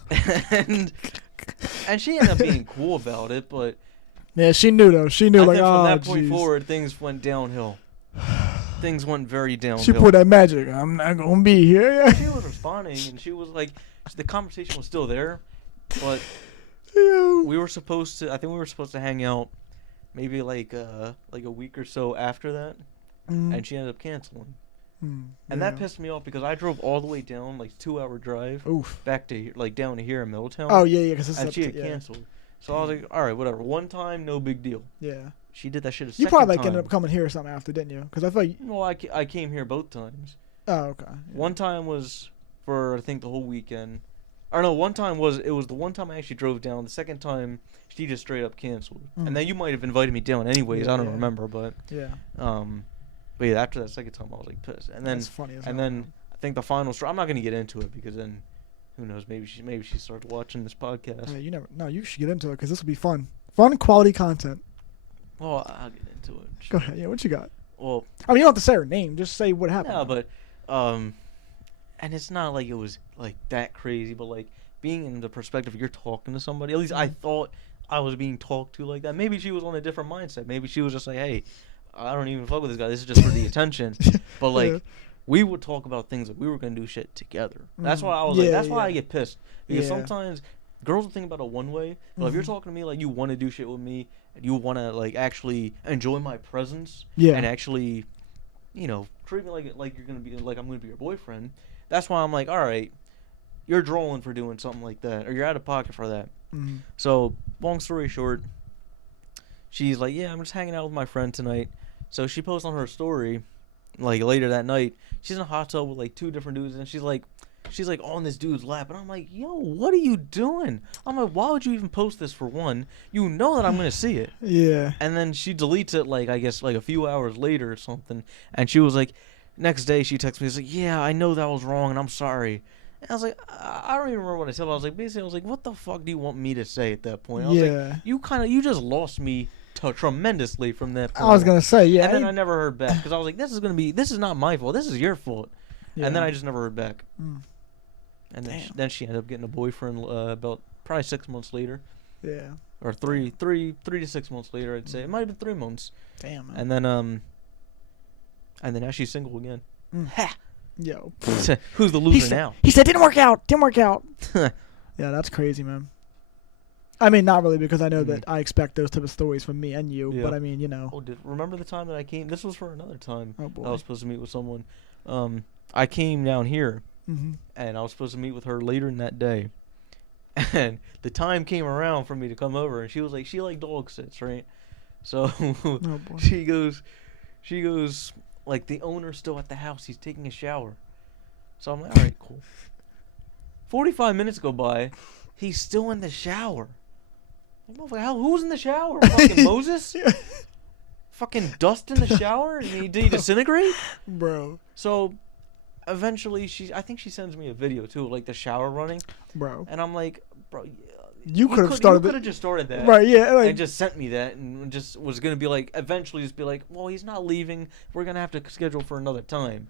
and she ended up being cool about it, but yeah, she knew though. She knew, like, from that point forward, things went downhill. Things went very downhill. She put that magic. I'm not gonna be here. She was responding, and she was like, the conversation was still there, but we were supposed to. I think we were supposed to hang out, maybe like a week or so after that, and she ended up canceling. And that pissed me off because I drove all the way down, like 2-hour drive, back to like down to here in Middletown. Oh yeah, because and she had canceled. So I was like, all right, whatever. One time, no big deal. Yeah. She did that shit a second time. You probably time. ended up coming here or something after, didn't you? Because I thought. Well, I came here both times. Oh, okay. Yeah. One time was for I think the whole weekend. Or no, one time was the one time I actually drove down. The second time she just straight up canceled. And then you might have invited me down anyways. I don't remember, but yeah. But yeah, after that second time, I was like pissed. And then, that's funny as and then I think the final straw. I'm not gonna get into it because then, who knows? Maybe she starts watching this podcast. You never. No, you should get into it because this will be fun. Fun quality content. Well, I'll get into it. Go ahead. Yeah, what you got? Well, I mean, you don't have to say her name. Just say what happened. No, but and it's not like it was like that crazy, but like being in the perspective you're talking to somebody. At least I thought I was being talked to like that. Maybe she was on a different mindset. Maybe she was just like, hey, I don't even fuck with this guy. This is just for the attention. But like, we would talk about things like we were gonna do shit together. That's why I was like, that's why I get pissed because sometimes girls will think about it one way, but if you're talking to me like you want to do shit with me and you want to like actually enjoy my presence and actually, you know, treat me like you're gonna be like I'm gonna be your boyfriend. That's why I'm like, all right, you're drooling for doing something like that, or you're out of pocket for that. So long story short, she's like, yeah, I'm just hanging out with my friend tonight. So she posts on her story, like later that night, she's in a hot tub with like 2 different dudes, and she's like on this dude's lap, and I'm like, yo, what are you doing? I'm like, why would you even post this for one? You know that I'm gonna see it. Yeah. And then she deletes it like I guess like a few hours later or something, and she was like, next day she texts me, she's like, yeah, I know that was wrong, and I'm sorry. And I was like, I don't even remember what I said. But I was like, basically, I was like, what the fuck do you want me to say at that point? I was like, you just lost me tremendously from that point. I was gonna say, yeah. And then I never heard back because I was like, this is not my fault. This is your fault. Yeah. And then I just never heard back. And then she ended up getting a boyfriend about probably 6 months later. Yeah. Or three to 6 months later, I'd say. It might have been 3 months. Damn. Man. And then now she's single again. Ha. Yo. Who's the loser now? He said, didn't work out. Yeah, that's crazy, man. I mean, not really, because I know that I expect those type of stories from me and you. Yeah. But I mean, you know. Oh, remember the time that I came? This was for another time. Oh, boy. I was supposed to meet with someone. I came down here, and I was supposed to meet with her later in that day. And the time came around for me to come over, and she was like, she liked dog sits, right? So she goes, like, the owner's still at the house. He's taking a shower. So I'm like, all right, cool. 45 minutes go by. He's still in the shower. Who's in the shower? Fucking Moses? Fucking dust in the shower? Did he disintegrate? Bro. So eventually, I think she sends me a video, too, like the shower running. Bro. And I'm like, bro, you could have just started that. Right, yeah. Like, and just sent me that and just was going to be like, eventually just be like, well, he's not leaving. We're going to have to schedule for another time.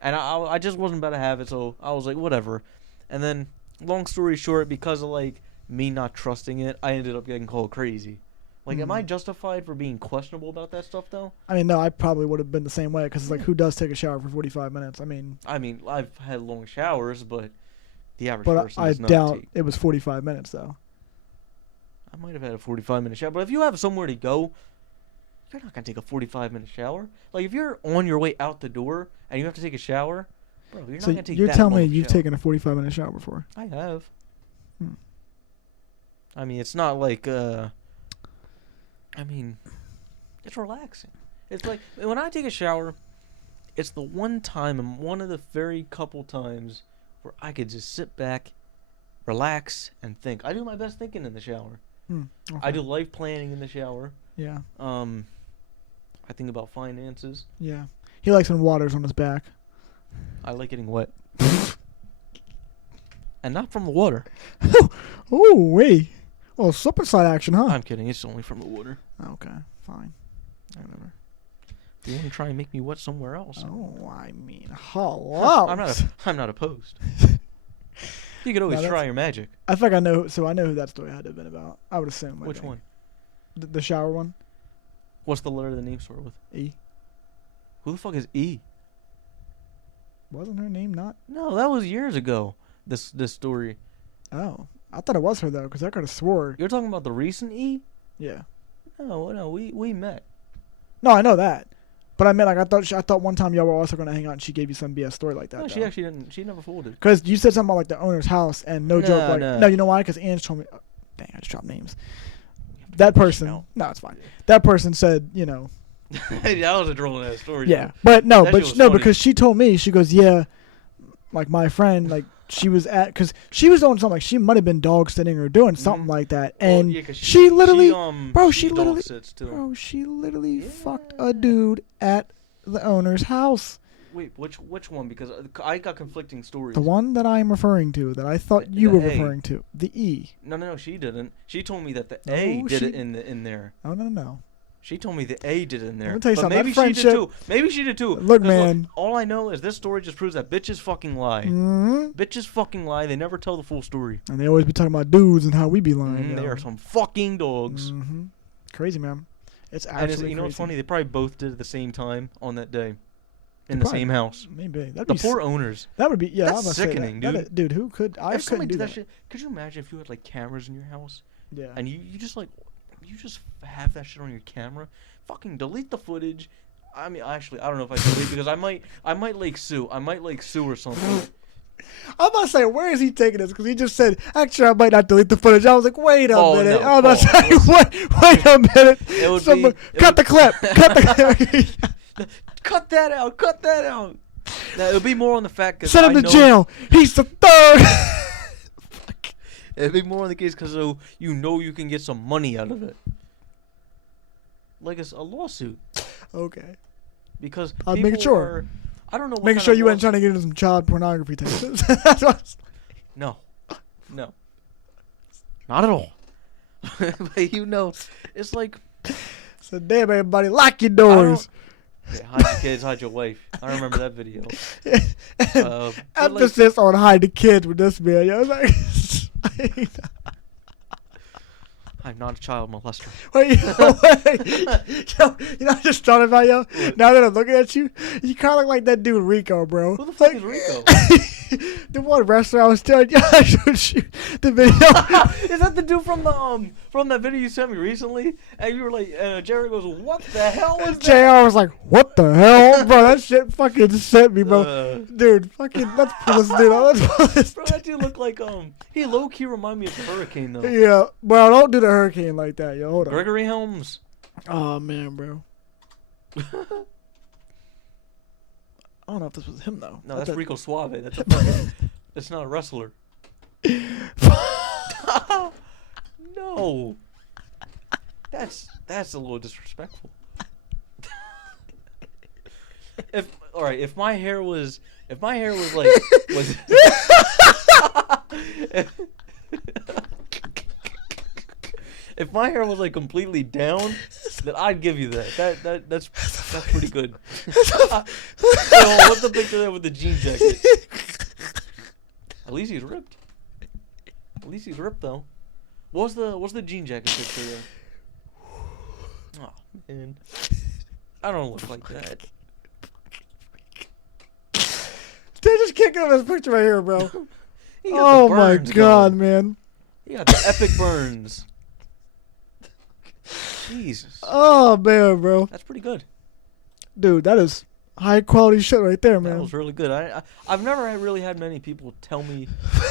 And I just wasn't about to have it, so I was like, whatever. And then, long story short, because of like me not trusting it, I ended up getting called crazy. Like, am I Hmm. justified for being questionable about that stuff, though? I mean, no, I probably would have been the same way because it's like, who does take a shower for 45 minutes? I mean, I've had long showers, but the average but person I does not doubt take. it was 45 minutes though. I might have had a 45-minute shower, but if you have somewhere to go, you're not gonna take a 45-minute shower. Like, if you're on your way out the door and you have to take a shower, bro, you're not So gonna take you're that telling me long you've shower. taken a 45-minute shower before? I have. Hmm. I mean, it's not like it's relaxing. It's like when I take a shower, it's the one time and one of the very couple times where I could just sit back, relax, and think. I do my best thinking in the shower. Okay. I do life planning in the shower. Yeah. I think about finances. Yeah. He likes when water's on his back. I like getting wet. And not from the water. Oh, wait. Oh, slip and slide action, huh? I'm kidding. It's only from the water. Okay, fine. Whatever. If you want to try and make me wet somewhere else. Oh, I mean, hello. I'm not opposed. You could always try your magic. I think I know. So I know who that story had to have been about. I would assume. Which one? The shower one. What's the letter the name start with? E. Who the fuck is E? Wasn't her name not? No, that was years ago. This story. Oh, I thought it was her though, because I could have swore. You're talking about the recent E? Yeah. No, we met. No, I know that. But I meant like I thought one time y'all were also gonna hang out and she gave you some BS story like that. No, she actually didn't. She never folded. Because you said something about like the owner's house and no joke. Like, no. no, you know why? Because Ange told me. Oh, dang, I just dropped names. That person. No, it's fine. That person said, you know. That was a droll ass story. Yeah, but no, That shit was funny. because she told me, she goes, yeah, like my friend, like she was because she was doing something, like she might have been dog sitting or doing something like that, and yeah, she literally, she literally, sits too. bro, she literally Yeah. fucked a dude at the owner's house. Wait, which one? Because I got conflicting stories. The one that I'm referring to, that I thought you The were A. referring to, the E. No, she didn't. She told me that the A did it in there. Oh no. She told me the A did it in there. Let me tell you But something, maybe that she did friendship- too. Maybe she did too. Look, 'Cause man. all I know is this story just proves that bitches fucking lie. Mm-hmm. Bitches fucking lie. They never tell the full story. And they always be talking about dudes and how we be lying. They yo. are some fucking dogs. Mm-hmm. Crazy, man. It's And actually you know what's crazy. funny? They probably both did it at the same time on that day. In They the same house. Maybe that'd The be poor owners. That would be That's I was about to say sickening, that. dude. Dude, who could? I If somebody couldn't do did that. that shit, could you imagine if you had like cameras in your house Yeah. and you just have that shit on your camera? Fucking delete the footage. I mean, actually, I don't know if I delete because I might like sue. I might like sue or something. I'm about to say, where is he taking this? Because he just said, actually, I might not delete the footage. I was like, wait a minute. No, I was about to say, Paul, wait a minute. It would Someone- be- it cut would- the clip. Cut the clip. Cut that out. Cut that out. Now, it would be more on the fact because Send him to jail. He's the third. It'd be more on the case because you know you can get some money out of it, like a lawsuit. Okay. Because I was people making sure. are- I don't know. What Making kind sure of you weren't laws- trying to get into some child pornography types. That's what. No. Not at all. But you know, it's like So damn, everybody, lock your doors. hide your kids, hide your wife. I remember that video. But, like, Emphasis on hide the kids with this man. Yo, it's like, I'm not a child molester. wait, yo, you know, I just thought about yo. What? Now that I'm looking at you, you kind of look like that dude Rico, bro. Who the fuck is Rico? The one wrestler I was telling you, I showed you the video. Is that the dude from that video you sent me recently? And you were like, Jerry goes, "What the hell was that?" JR was like, "What the hell, bro? That shit fucking sent me, bro." Dude, fucking, let's pull this dude out. Let's pull this. Bro, that dude looked like he low key remind me of Hurricane though. Yeah, bro, don't do the hurricane like that, yo. Hold on. Gregory Helms. Oh man, bro. I don't know if this was him though. No, that's Rico Suave. That's a fucking. That's not a wrestler. No. That's a little disrespectful. If my hair was like was if my hair was like completely down, then I'd give you that. That's pretty good. What's the picture there with the jean jacket? At least he's ripped. Though. What's the jean jacket picture there? Oh man, I don't look like that. They're just kicking up his picture right here, bro. Oh my god, man. He got the epic burns. Jesus. Oh man, bro. That's pretty good. Dude, that is high quality shit right there, man. That was really good. I've never really had many people tell me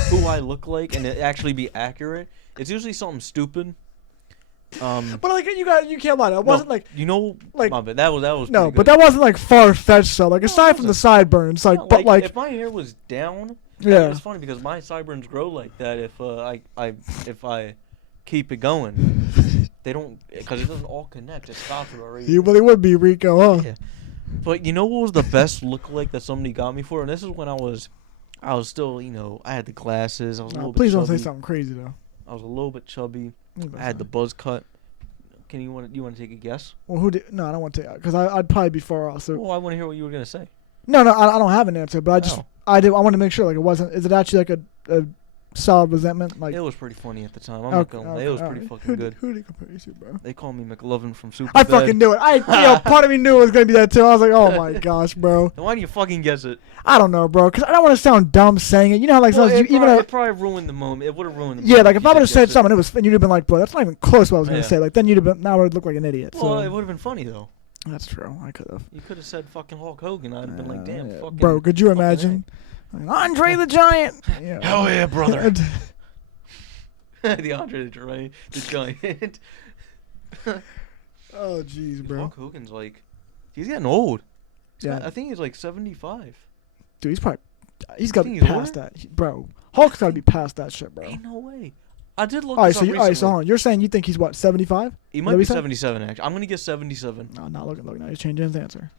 who I look like and it actually be accurate. It's usually something stupid. But like you can't lie. It wasn't like like that was no, good. But that wasn't like far fetched though. Like aside from the sideburns, like no, but like if my hair was down, yeah, it's funny because my sideburns grow like that. If I keep it going, they don't because it doesn't all connect. It stops it already. You really would be Rico, huh? Yeah. But you know what was the best lookalike that somebody got me for, and this is when I was still I had the glasses. I was a little please bit don't chubby. say something crazy though. I was a little bit chubby. I had the buzz cut. Can you want to take a guess? Well, who did? No, I don't want to because I'd probably be far off. So. Well, I want to hear what you were gonna say. No, I don't have an answer, but I want to make sure like it wasn't. Is it actually like a solid resentment? Like it was pretty funny at the time. I'm not gonna lie. It was pretty fucking good. Who did he compare you to, bro? They call me McLovin from Superbad. I fucking knew it. Part of me knew it was gonna be that too. I was like, oh my gosh, bro. Then why do you fucking guess it? I don't know, bro, because I don't want to sound dumb saying it. You know how like it probably ruined the moment. It would have ruined the moment. Yeah, like if I would have said something, and you'd have been like, bro, that's not even close what I was gonna say. Like then you'd have been, now I would look like an idiot. Well, so. it would have been funny though. That's true. I could have. You could have said fucking Hulk Hogan. I'd have been like, damn, fucking. Bro, could you imagine? Like, Andre the Giant. Yeah. Hell yeah, brother. The Andre the Giant. Oh jeez, bro. Hulk Hogan's like, he's getting old. I think he's like 75. Dude, he's got to be past that, bro. Hulk's got to be past that shit, bro. Ain't no way. I did look. All right, so hold on. You're saying you think he's what, 75? He might be 77. Actually, I'm gonna guess 77. No, not looking. Now he's changing his answer.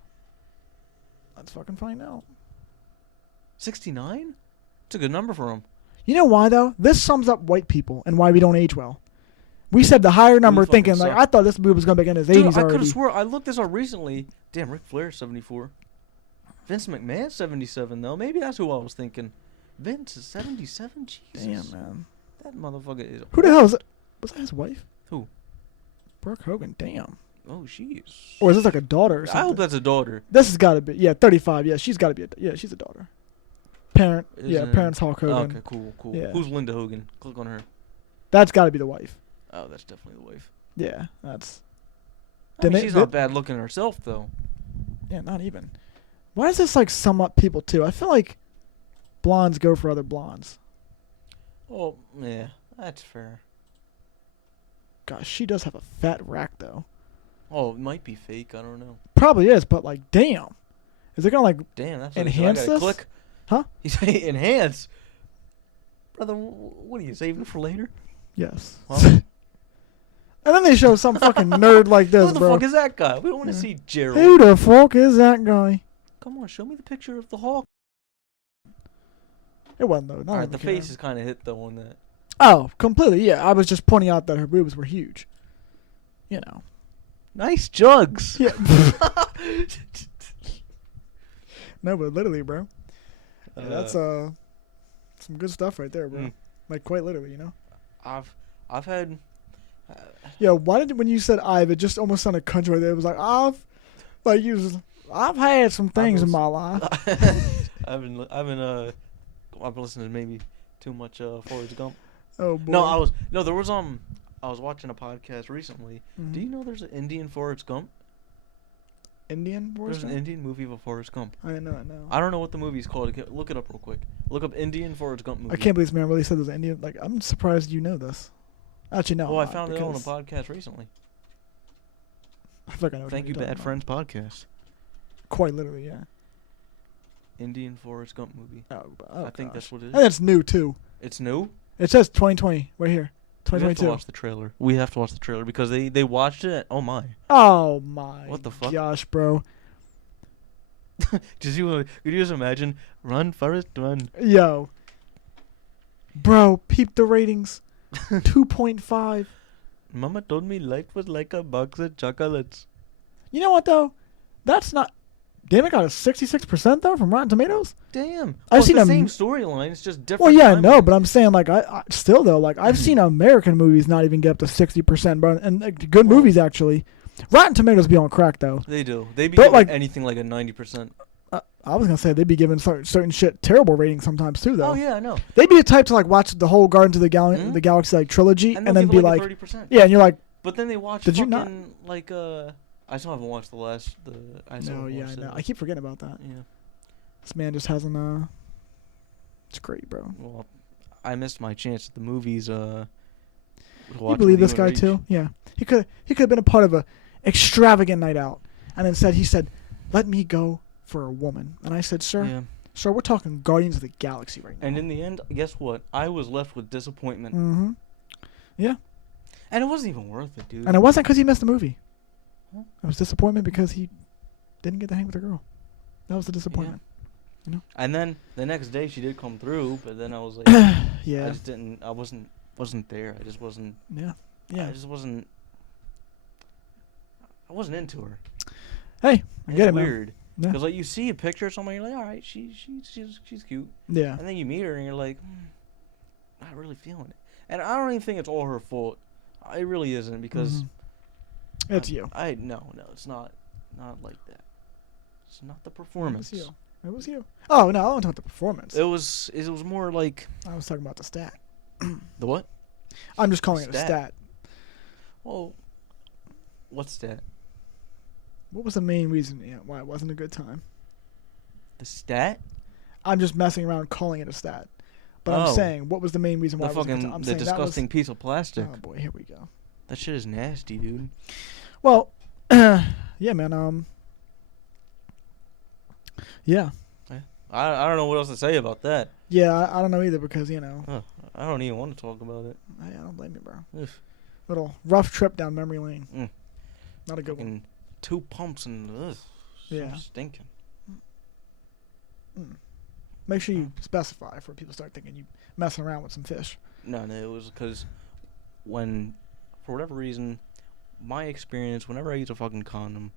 Let's fucking find out. 69? It's a good number for him. You know why though? This sums up white people and why we don't age well. We said the higher number, thinking like I thought this movie was gonna be in his 80s already. I could have swore I looked this up recently. Damn, Ric Flair 74. Vince McMahon 77 though. Maybe that's who I was thinking. Vince is 77. Jesus. Damn, man. That motherfucker is. Who the hell is it? Was that his wife? Who? Brooke Hogan. Damn. Oh, jeez. Or is this like a daughter or something? I hope that's a daughter. This has got to be 35. Yeah, she's got to be she's a daughter. Parents Hulk Hogan. Okay, cool. Yeah. Who's Linda Hogan? Click on her. That's got to be the wife. Oh, that's definitely the wife. Yeah, that's. She's not bad looking herself though. Yeah, not even. Why does this like sum up people too? I feel like blondes go for other blondes. Oh yeah, that's fair. Gosh, she does have a fat rack though. Oh, it might be fake. I don't know. Probably is, but like, damn, is it gonna like that's enhance this? Click. Huh? You say enhance, brother. What are you saving for later? Yes. Huh? And then they show some fucking nerd like this, Who the bro. fuck is that guy? We don't want to see Gerald. Who the fuck is that guy? Come on, show me the picture of the Hulk. It wasn't though. Alright, the face is kind of hit though on that. Oh, completely. Yeah, I was just pointing out that her boobs were huge. You know. Nice jugs. Yeah. No, but literally, bro. Yeah, that's some good stuff right there, bro. Like quite literally, you know. I've had. Yeah, why did when you said "I've," it just almost sounded country right there. It was like I've had some things in my life. I've been listening to maybe too much Forrest Gump. Oh boy. I was watching a podcast recently. Mm-hmm. Do you know there's an Indian Forrest Gump? Indian Forrest Gump? There's an Indian movie of a Forrest Gump. I know. I don't know what the movie's called. Look it up real quick. Look up Indian Forrest Gump movie. I can't believe this man really said there's an Indian. Like, I'm surprised you know this. Actually, no. Well, I found it on a podcast recently. I feel like I know. Thank you, Bad Friends podcast. Quite literally, yeah. Indian Forrest Gump movie. Oh I think that's what it is. And it's new too. It's new? It says 2020 right here. 2022. We have to watch the trailer. We have to watch the trailer because they watched it. Oh my. Oh my. What the fuck? Gosh, bro. Could you just imagine? Run, Forrest, run. Yo. Bro, peep the ratings. 2.5. Mama told me life was like a box of chocolates. You know what though? That's not. Damn, it got a 66% though from Rotten Tomatoes. Damn. I've seen the same storyline. It's just different. Well, yeah, I know, but I'm saying like I still though like I've seen American movies not even get up to 60%, but and like, good movies actually. Rotten Tomatoes be on crack though. They do. They be giving like anything like a 90%. I was gonna say they'd be giving certain shit terrible ratings sometimes too though. Oh yeah, I know. They'd be the type to like watch the whole Guardians of the Galaxy like trilogy and then be like 30%. Yeah, and you're like, but then they watch. Did you not? Like I still haven't watched the last. I know. I keep forgetting about that. Yeah. This man just hasn't. It's great, bro. Well, I missed my chance at the movies. You believe this guy too? Yeah. He could have been a part of a extravagant night out, and instead he said, "Let me go for a woman." And I said, "Sir, we're talking Guardians of the Galaxy right now." And in the end, guess what? I was left with disappointment. Mm-hmm. Yeah. And it wasn't even worth it, dude. And it wasn't because he missed the movie. It was disappointment because he didn't get to hang with the girl. That was the disappointment. Yeah. You know? And then the next day she did come through, but then I was like, yeah. I just didn't. I wasn't there. I just wasn't. Yeah. Yeah. I just wasn't. I wasn't into her. Hey, I get it, man. It's weird. Because like you see a picture of someone, you're like, all right, she's cute. Yeah. And then you meet her and you're like, not really feeling it. And I don't even think it's all her fault. It really isn't because. It's you. No, it's not like that. It's not the performance. It was you. Oh no, I don't talk about the performance. It was more like. I was talking about the stat. The what? I'm just calling it a stat. Well, what stat? What was the main reason why it wasn't a good time? The stat? I'm just messing around calling it a stat. But I'm saying, what was the main reason why it wasn't a good time? The disgusting piece of plastic. Oh boy, here we go. That shit is nasty, dude. Well, yeah, man. Yeah. I don't know what else to say about that. Yeah, I don't know either because I don't even want to talk about it. I don't blame you, bro. Ugh. Little rough trip down memory lane. Not a good one. 2 pumps and stinking. Make sure you specify before people start thinking you messing around with some fish. No, it was because for whatever reason, my experience, whenever I use a fucking condom,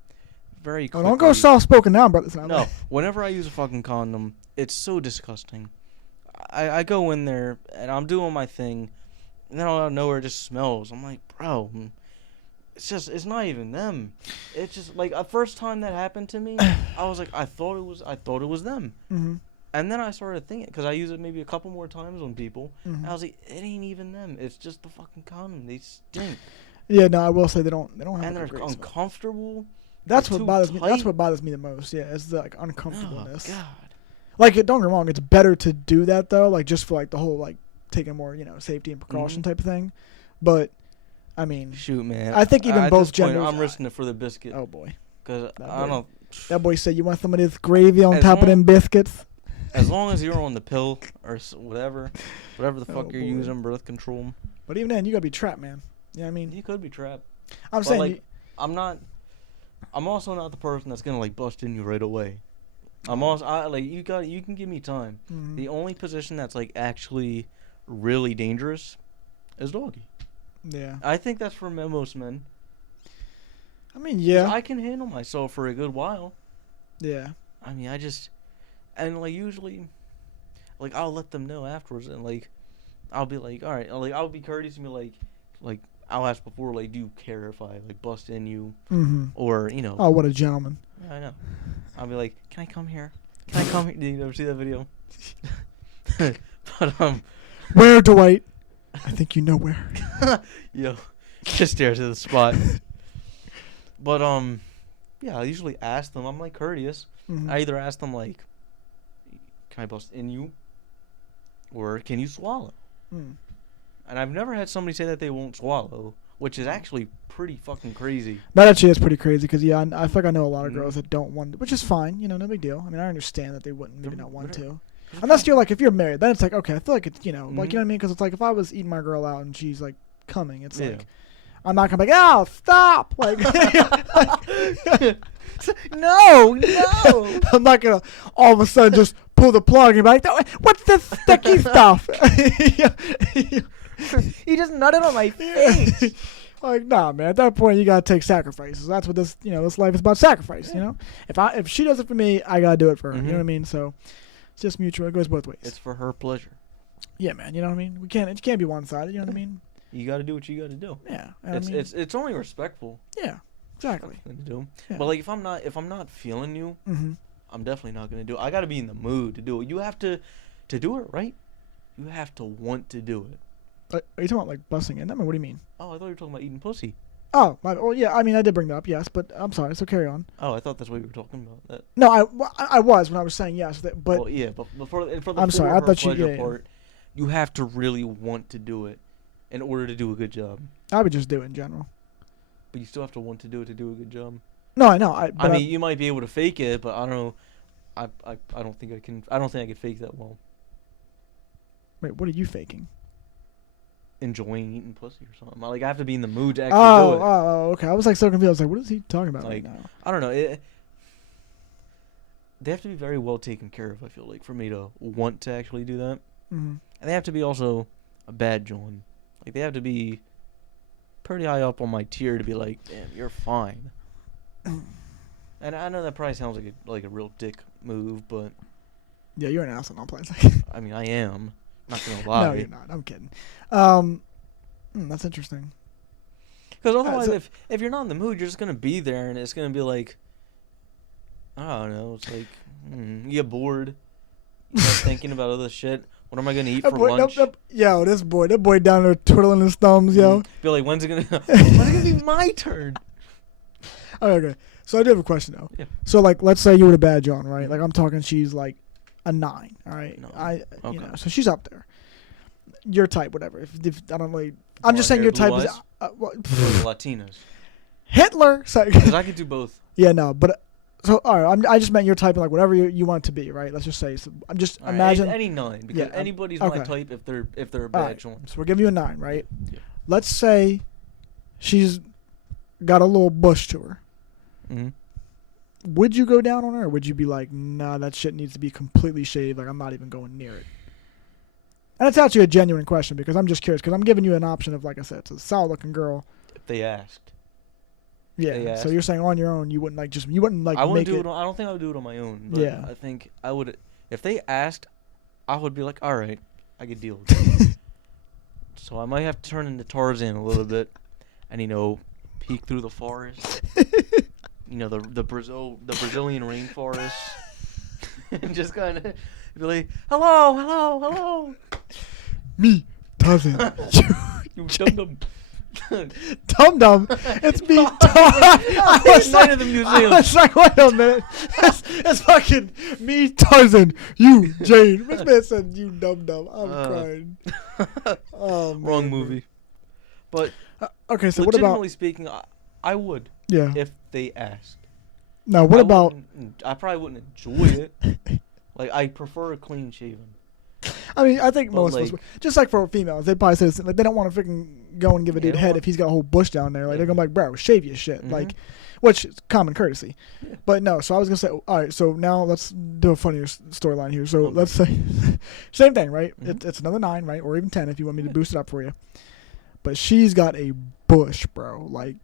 very quickly... Oh, don't go soft-spoken now, brother. No, whenever I use a fucking condom, it's so disgusting. I go in there, and I'm doing my thing, and then out of nowhere it just smells. I'm like, bro, it's not even them. It's just, like, the first time that happened to me, I was like, I thought it was them. Mm-hmm. And then I started thinking, because I use it maybe a couple more times on people, and I was like, it ain't even them. It's just the fucking condom. They stink. Yeah, no, I will say they don't have. And they're uncomfortable. That's what bothers me. That's what bothers me the most. Yeah, it's the uncomfortableness. Oh God. Like, don't get me wrong. It's better to do that though, like just for like the whole like taking more safety and precaution type of thing. But I mean, shoot, man. I think even both genders. I'm risking it for the biscuit. Oh boy. Because I don't know. That boy said, "You want some of this gravy on top of them biscuits?" As long as you're on the pill or whatever the fuck you're using, birth control. But even then, you gotta be trapped, man. Yeah, I mean, you could be trapped. I'm saying, like, I'm also not the person that's gonna like bust in you right away. You can give me time. Mm-hmm. The only position that's like actually really dangerous is doggy. Yeah. I think that's for most men. I mean, yeah. I can handle myself for a good while. Yeah. I mean, and like usually, like I'll let them know afterwards, and like I'll be like, all right, like I'll be courteous and be like I'll ask before, like, do you care if I like bust in you, or Oh, what a gentleman! Yeah, I know. I'll be like, can I come here? Can I come here? Did you ever see that video? But where, Dwight? I think you know where. Yo, just stare to the spot. But yeah, I usually ask them. I'm like courteous. I either ask them like, can I bust in you, or can you swallow? And I've never had somebody say that they won't swallow, which is actually pretty fucking crazy. That actually is pretty crazy because I feel like I know a lot of girls that don't want, which is fine, no big deal. I mean, I understand that they wouldn't maybe not want to, unless you're like, if you're married, then it's like, okay, I feel like it's like, you know what I mean? Because it's like if I was eating my girl out and she's like coming, it's like I'm not gonna be like, oh, stop, like, no, I'm not gonna all of a sudden just pull the plug and be like, what's this sticky stuff? He just nutted on my face. Like, nah, man. At that point, you gotta take sacrifices. That's what this, this life is about. Sacrifice. Yeah. If she does it for me, I gotta do it for her. You know what I mean? So it's just mutual. It goes both ways. It's for her pleasure. Yeah, man. You know what I mean? It can't be one sided. You know what I mean? You gotta do what you gotta do. Yeah. It's only respectful. Yeah. Exactly. To do. Yeah. But like, if I'm not feeling you, I'm definitely not gonna do it. I gotta be in the mood to do it. You have to do it, right? You have to want to do it. Are you talking about like busting in them, or what do you mean? Oh, I thought you were talking about eating pussy. Oh, yeah. I mean, I did bring that up, yes, but I'm sorry. So carry on. Oh, I thought that's what you were talking about. That. No, I was when I was saying yes, but. Well, yeah, but for the I'm sorry. I thought part, you have to really want to do it in order to do a good job. I would just do it in general. But you still have to want to do it to do a good job. No, I know. I mean, you might be able to fake it, but I don't know. I don't think I can. I don't think I can fake that well. Wait, what are you faking? Enjoying eating pussy or something. Like, I have to be in the mood to actually do it. Oh, okay. I was like so confused. I was like, what is he talking about right now? I don't know. They have to be very well taken care of, I feel like, for me to want to actually do that. Mm-hmm. And they have to be also a bad John. Like, they have to be pretty high up on my tier to be like, damn, you're fine. And I know that probably sounds like a real dick move, but yeah, you're an asshole. I'm playing. I mean, I am. Not gonna lie. No, you're not. I'm kidding. That's interesting. Because otherwise, if you're not in the mood, you're just gonna be there, and it's gonna be like, I don't know. It's like you get bored. You start thinking about other shit. What am I gonna eat for lunch? Yo, that boy down there twiddling his thumbs, yo. Be like, when's it gonna be my turn? Okay. So I do have a question though. Yeah. So like, let's say you were a bad John, right? Like I'm talking, she's like a 9. All right. No. Okay. So she's up there. Your type, whatever. If I don't really, I'm just saying your type is Latinas. Hitler. Because I could do both. Yeah, no, but so all right. I just meant your type, like whatever you want it to be, right? Let's just say. So I'm just imagine any 9 because anybody's my type if they're a bad John. So we'll give you a 9, right? Yeah. Let's say she's got a little bush to her. Mm-hmm. Would you go down on her, or would you be like, nah, that shit needs to be completely shaved, like I'm not even going near it? And it's actually a genuine question because I'm just curious because I'm giving you an option of, like I said, it's a solid-looking girl. If they asked. Yeah. So you're saying on your own, you wouldn't like. I wouldn't do it. I don't think I would do it on my own. But yeah. I think I would. If they asked, I would be like, all right, I could deal with it. So I might have to turn into Tarzan a little bit, and peek through the forest. The Brazilian rainforest, and just kind of be like, hello. Me, Tarzan. You dum-dum. Dum-dum. It's me. I was like, of the museum. I was like, wait a minute. It's fucking me, Tarzan. You, Jane. This man said you dum-dum. I'm crying. Oh, man. Wrong movie. But okay, so what about? Legitimately speaking, I would. Yeah. If they asked. Now, what about? I probably wouldn't enjoy it. Like, I prefer a clean shaven. I mean, I think most of us, just like for females, they probably say this, like they don't want to freaking go and give a dude a head if he's got a whole bush down there. Like they're gonna be like, bro, shave your shit, like, which is common courtesy. Yeah. But no, so I was gonna say, all right, so now let's do a funnier storyline here. So let's say, same thing, right? It's another 9, right, or even 10 if you want me to boost it up for you. But she's got a bush, bro. Like,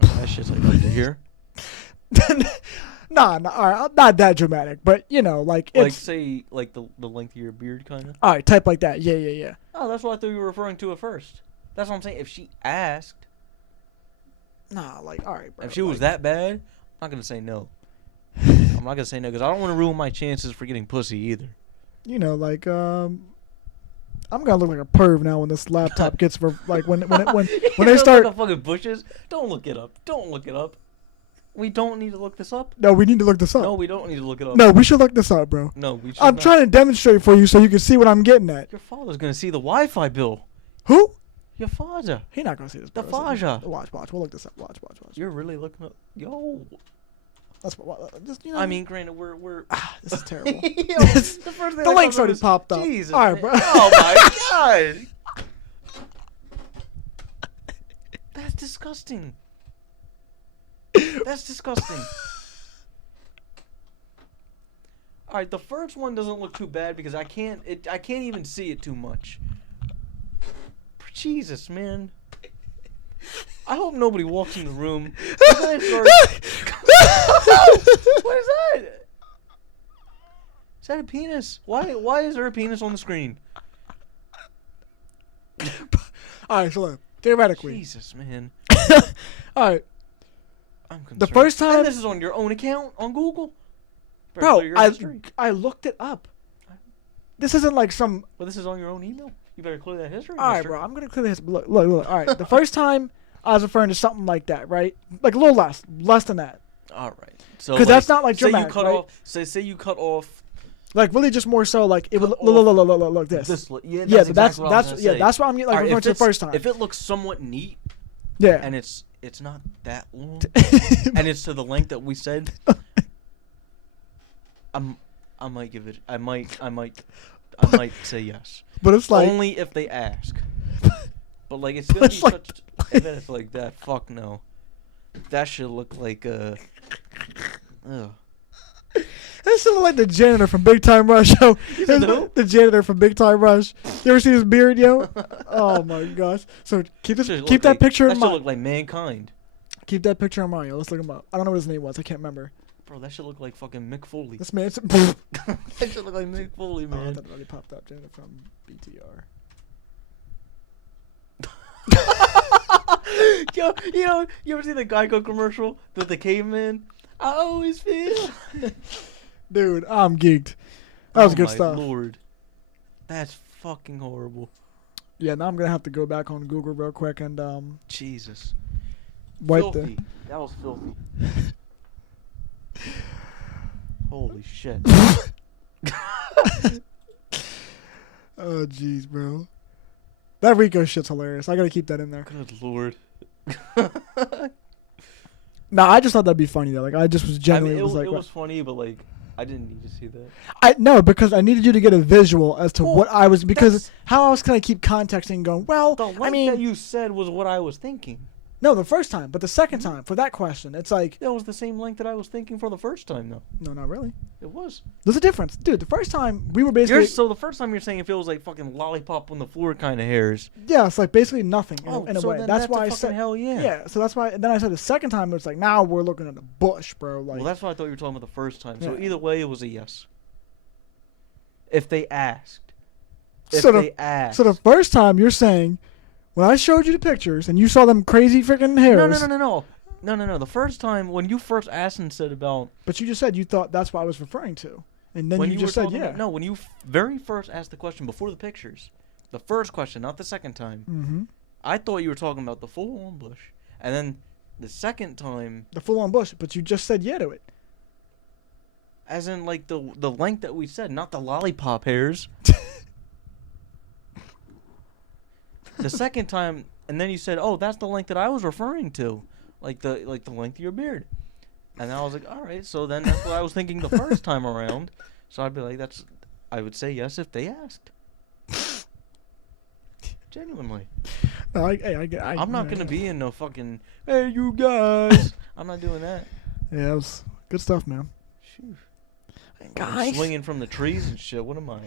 that shit's like up to here. Nah, all right, not that dramatic, but like it's like say like the length of your beard, kind of. All right, type like that. Yeah. Oh, that's what I thought you were referring to at first. That's what I'm saying. If she asked, nah, like all right, bro. If she was that bad, I'm not gonna say no. I'm not gonna say no because I don't want to ruin my chances for getting pussy either. Like I'm gonna look like a perv now when this laptop gets for like when they start like fucking bushes. Don't look it up. We don't need to look this up. No, we need to look this up. No, we don't need to look it up. No, we should look this up, bro. No, we should I'm trying to demonstrate for you so you can see what I'm getting at. Your father's going to see the Wi-Fi bill. Who? Your father. He's not going to see this, bro. The father. Watch. We'll look this up. Watch. You're really looking up. Yo. That's just, I mean, granted, we're this is terrible. The link's already popped up. Jesus. All right, bro. Oh, my God. That's disgusting. That's disgusting. All right, the first one doesn't look too bad because I can't even see it too much. Jesus, man. I hope nobody walks in the room. What is that? Is that a penis? Why is there a penis on the screen? Alright, so look, theoretically. Jesus, man. Alright. I'm concerned. The first time... And this is on your own account on Google? Bro, I looked it up. This isn't like some... Well, this is on your own email. You better clear that history. Alright, bro, I'm going to clear the history. Look. Alright, the first time I was referring to something like that, right? Like a little less than that. Alright. So because that's not like dramatic, say you cut right? off. Say you cut off. Like really, just more so like it would look this. That's what I'm like referring to the first time. If it looks somewhat neat, yeah, and it's not that long, and it's to the length that we said, I might give it. I might say yes. But it's like only if they ask. But like it's gonna be such. If it's like that, fuck no. That should look like ugh. That should look like the janitor from Big Time Rush, yo. The janitor from Big Time Rush. You ever see his beard, yo? Oh my gosh. So keep that picture in mind. That should look like Mankind. Keep that picture in mind, yo. Let's look him up. I don't know what his name was. I can't remember. Bro, that should look like fucking Mick Foley. This man. That should look like Mick Foley, man. Oh, that already popped up. Janitor from BTR. Yo, you ever see the Geico commercial with the caveman? I always feel. Dude, I'm geeked. That was good stuff. Lord, that's fucking horrible. Yeah, now I'm gonna have to go back on Google real quick and Jesus. Wipe filthy. That was filthy. Holy shit. Oh jeez, bro. That Rico shit's hilarious. I gotta keep that in there. Good lord. Nah, I just thought that'd be funny though. Like I just was genuinely it was funny, but like I didn't need to see that. Because I needed you to get a visual as to what I was how else can I keep contexting going? Well, the length that you said was what I was thinking. No, the first time, but the second time for that question, it's like that was the same length that I was thinking for the first time, though. No, not really. It was. There's a difference, dude. The first time we were basically so the first time you're saying it feels like fucking lollipop on the floor kind of hairs. Yeah, it's like basically nothing in a way. That's why I said hell yeah. Yeah, so that's why. And then I said the second time it's like now we're looking at the bush, bro. Like, well, that's what I thought you were talking about the first time. So either way, it was a yes. If they asked. So the first time you're saying. When I showed you the pictures and you saw them crazy freaking hairs. No. The first time when you first asked and said about. But you just said you thought that's what I was referring to, and then you just said yeah. No, when you very first asked the question before the pictures, the first question, not the second time. Mm-hmm. I thought you were talking about the full-on bush, and then the second time. The full-on bush, but you just said yeah to it. As in, like the length that we said, not the lollipop hairs. The second time, and then you said, "Oh, that's the length that I was referring to, like the length of your beard," and I was like, "All right, so then that's what I was thinking the first time around." So I'd be like, I would say yes if they asked. Genuinely. No, I'm not gonna be in no fucking hey you guys. I'm not doing that. Yeah, that was good stuff, man. Shoot. Guys, swinging from the trees and shit. What am I?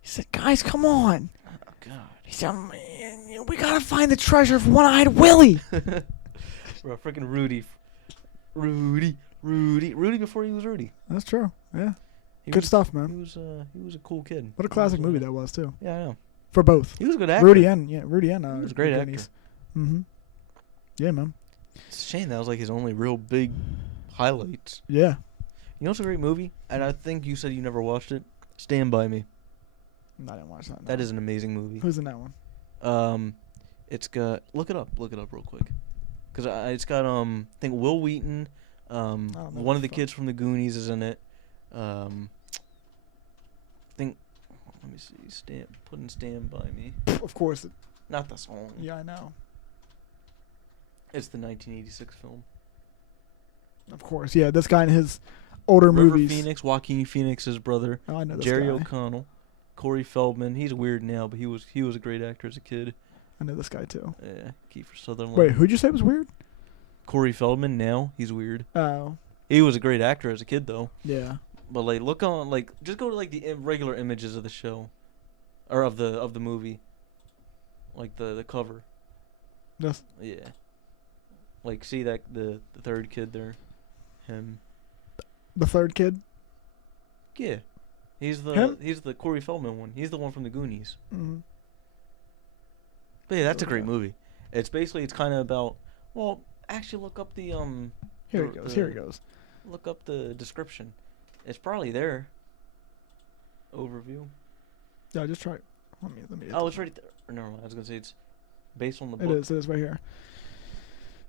He said, "Guys, come on." Oh God. He said, "We gotta find the treasure of One-Eyed Willie." Bro, freaking Rudy before he was Rudy. That's true. Yeah. Good stuff, man. He was a cool kid. What a classic movie that was too. Yeah, I know. For both. He was a good actor. Rudy and he was a great actor. Mm-hmm. Yeah, man. It's a shame that was like his only real big highlights. Yeah. You know what's a great movie? And I think you said you never watched it. Stand By Me. I didn't watch that. No. That is an amazing movie. Who's in that one? It's got look it up real quick, because it's got I think Will Wheaton, one of the kids from the Goonies is in it. Think let me see, Stand By Me. Of course. Not the song. Yeah, I know. It's the 1986 film. Of course, yeah. This guy in his older River movies. Phoenix, Joaquin Phoenix's brother. Oh, I know this Jerry guy. O'Connell. Corey Feldman, he's weird now, but he was a great actor as a kid. I know this guy too. Yeah, Kiefer Sutherland. Wait, who'd you say was weird? Corey Feldman. Now he's weird. Oh. He was a great actor as a kid though. Yeah. But like, look on just go to like the regular images of the show, or of the movie. Like the cover. Yes. Yeah. Like, see that the third kid there, him. The third kid. Yeah, he's the Corey Feldman one. He's the one from the Goonies. Mm-hmm. But yeah, that's a great movie. It's kind of about. Well, actually, look up the Here he goes. Look up the description. It's probably there. Overview. Yeah, just try. Let me. Oh, it's right there. Never mind. I was gonna say it's based on the book. It is right here.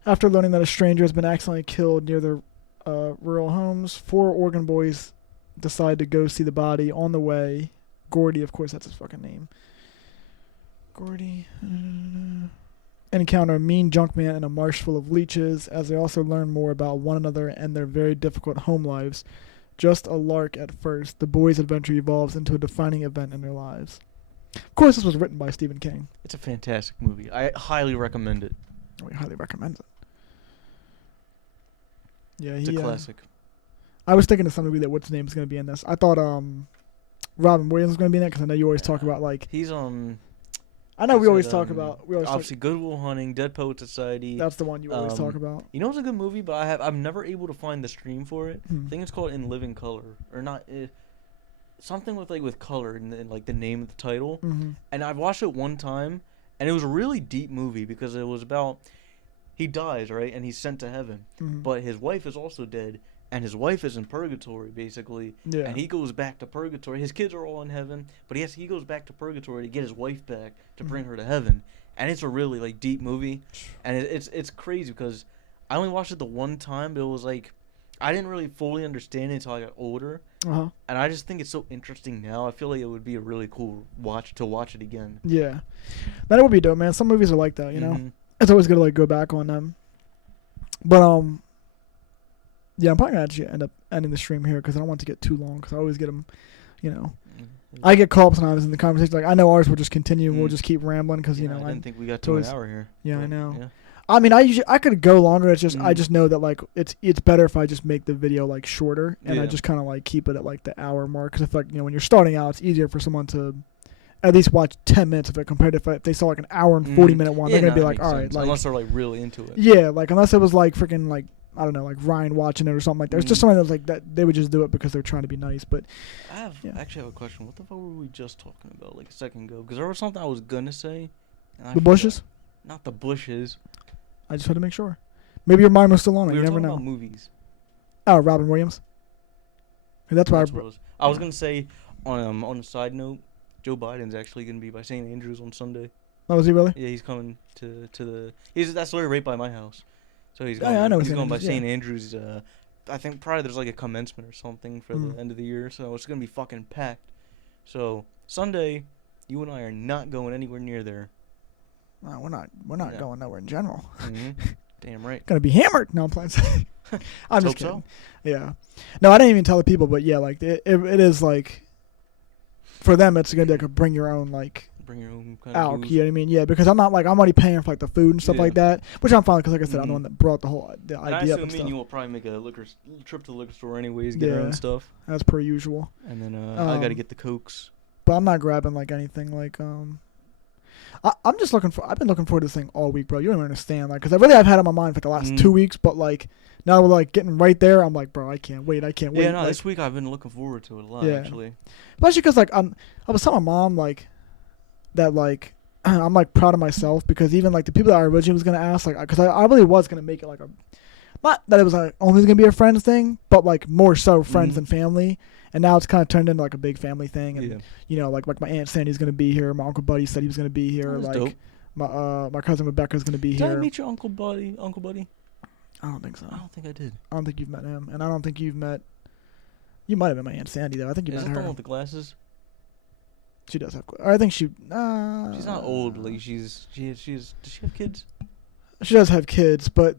After learning that a stranger has been accidentally killed near their rural homes, 4 Oregon boys decide to go see the body. On the way, Gordy, of course, that's his fucking name. Gordy. Encounter a mean junk man in a marsh full of leeches, as they also learn more about one another and their very difficult home lives. Just a lark at first, the boys' adventure evolves into a defining event in their lives. Of course, this was written by Stephen King. It's a fantastic movie. I highly recommend it. We highly recommend it. Yeah, it's a classic. I was thinking of some movie that what's name is going to be in this. I thought Robin Williams was going to be in it because I know you always talk about like. He's on. I know we always talk about. Obviously, Good Will Hunting, Dead Poet Society. That's the one you always talk about. You know, it's a good movie, but I'm never able to find the stream for it. I think it's called In Living Color, or not. Something with color and like the name of the title. Mm-hmm. And I've watched it one time, and it was a really deep movie because it was about he dies, right, and he's sent to heaven, but his wife is also dead. And his wife is in purgatory, basically. Yeah. And he goes back to purgatory. His kids are all in heaven, but he goes back to purgatory to get his wife back to bring her to heaven. And it's a really like deep movie, and it's crazy because I only watched it the one time, but it was like I didn't really fully understand it until I got older. And I just think it's so interesting now. I feel like it would be a really cool watch it again. Yeah, that would be dope, man. Some movies are like that, you know. It's always good to like go back on them, but yeah, I'm probably going to actually end up ending the stream here because I don't want it to get too long because I always get them, you know. I get caught up sometimes in the conversation. Like, I know ours will just continue and we'll just keep rambling because, you know. I didn't think we got to an hour here. Yeah, I know. Yeah. I mean, I could go longer. It's just I just know that, like, it's better if I just make the video, like, shorter and I just kind of, like, keep it at, like, the hour mark because I feel like, you know, when you're starting out, it's easier for someone to at least watch 10 minutes of it compared to if they saw, like, an hour and 40-minute one. They're going to be like, all right. Like, unless they're, like, really into it. Yeah, like, unless it was, like, freaking, like, I don't know, like Ryan watching it or something like that. It's just something that was like that they would just do it because they're trying to be nice. But I actually have a question. What the fuck were we just talking about like a second ago? Because there was something I was gonna say. The bushes? Not the bushes. I just had to make sure. Maybe your mind was still on it. You never know. About movies. Oh, Robin Williams. That's why I was gonna say on a side note, Joe Biden's actually gonna be by St. Andrews on Sunday. Oh, is he really? Yeah, he's coming to the. That's literally right by my house. So he's going, he's going by St. Andrews. I think probably there's like a commencement or something for the end of the year. So it's going to be fucking packed. So Sunday, you and I are not going anywhere near there. No, we're not going nowhere in general. Damn right. Going to be hammered. No, I'm playing. I'm just kidding. So. Yeah. No, I didn't even tell the people, but yeah, like it is like, for them, it's going to be like a bring your own like. Bring your own kind of booze. You know what I mean? Yeah, because I'm not like I'm already paying for like the food and stuff like that, which I'm fine because like I said, I'm the one that brought the idea up and stuff. And you will probably make a trip to the liquor store anyways, get our own stuff. As per usual. And then I got to get the Cokes. But I'm not grabbing like anything like I'm just looking for. I've been looking forward to this thing all week, bro. You don't even understand, like, because I've had it on my mind for the last 2 weeks, but like now we're like getting right there. I'm like, bro, I can't wait. Yeah, no, like, this week I've been looking forward to it a lot actually. Especially because like I was telling my mom like. That like I'm like proud of myself because even like the people that I originally was gonna ask like because I really was gonna make it like a not that it was like only gonna be a friends thing but like more so friends than family and now it's kind of turned into like a big family thing and you know like my Aunt Sandy's gonna be here, my Uncle Buddy said he was gonna be here, like dope. My cousin Rebecca's gonna be here. Did I meet your Uncle Buddy? I don't think so. I don't think I did. I don't think you've met him and I don't think you might have met my Aunt Sandy though. I think you met her. Is that the one with the glasses? She does have. I think she. She's not old. Like she's. Does she have kids? She does have kids, but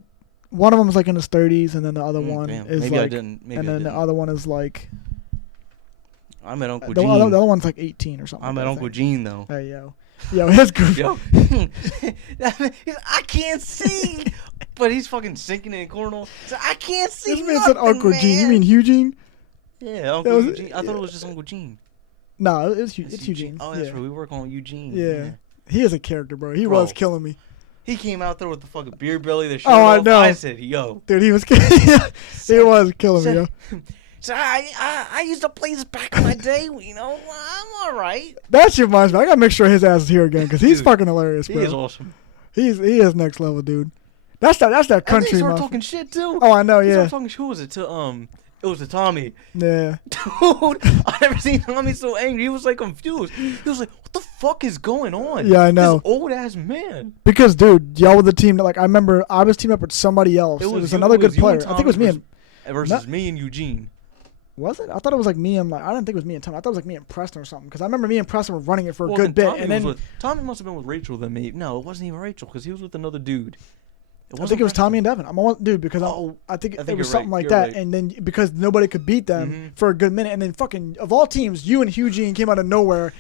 one of them is like in his 30s, and then the other one is maybe like. I didn't. And then the other one is like. I met Uncle Gene. The other one's like 18 or something. I met Uncle Gene though. Hey yo, his group. Yo, I can't see, but he's fucking sinking in cornhole. So I can't see. This man said Uncle Gene. You mean Eugene? Yeah, Uncle Eugene. I thought it was just Uncle Gene. No, it's Eugene. Oh, that's right. We work on Eugene. Yeah. He is a character, bro. He was killing me. He came out there with the fucking beer belly, the shirt I off. know. I said, yo. Dude, he was he was killing me, yo. So I used to play this back in my day, you know. I'm all right. That shit reminds me. I gotta make sure his ass is here again because he's fucking hilarious, bro. He is awesome. He is next level, dude. That's that country. And then he started talking shit too. Oh, I know, yeah. He started talking. Who was it to? It was to Tommy. Yeah. Dude, I never seen Tommy so angry. He was like confused. He was like, "What the fuck is going on?" Yeah, I know. This old ass man. Because, dude, y'all were the team that, like, I remember I was teamed up with somebody else. It was another good player. I think it was me and versus me and Eugene. Was it? I thought it was like me and I didn't think it was me and Tommy. I thought it was like me and Preston or something. Because I remember me and Preston were running it for a good bit. Tommy and then Tommy must have been with Rachel then. Maybe no, it wasn't even Rachel because he was with another dude. I think it was Tommy and Devin. Dude, because I think it was something like that. Right. And then because nobody could beat them for a good minute, and then fucking of all teams, you and Eugene came out of nowhere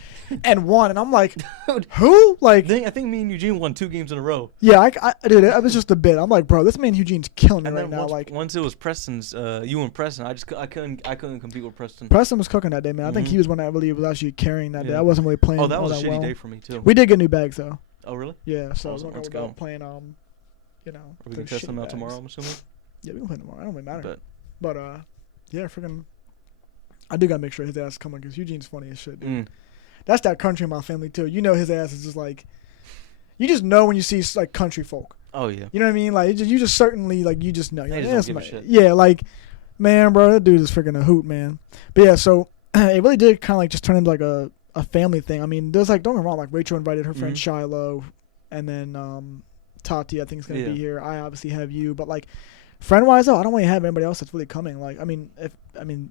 and won. And I'm like, dude, who? Like, I think me and Eugene won 2 games in a row. Yeah, dude, it was just a bit. I'm like, bro, this man Eugene's killing me right now. Once it was Preston's, you and Preston, I couldn't compete with Preston. Preston was cooking that day, man. I think he was one that really was actually carrying that day. I wasn't really playing. Oh, that was a shitty day for me too. We did get new bags though. Oh really? Yeah, so awesome. let's go playing you know. Are we gonna test them out tomorrow, I'm assuming? Yeah, we can play tomorrow. I don't really matter. But yeah, freaking. I do gotta make sure his ass is coming because Eugene's funny as shit, dude. That's that country in my family too. You know his ass is just like. You just know when you see like country folk. Oh yeah. You know what I mean? Like you just certainly like you just know. They just don't give a shit. Yeah, like, man, bro, that dude is freaking a hoot, man. But yeah, so it really did kind of like just turn into like a family thing. I mean, there's like don't get me wrong, like Rachel invited her friend Shiloh, and then Tati I think is gonna be here. I obviously have you, but like friend wise though, I don't really have anybody else that's really coming. Like I mean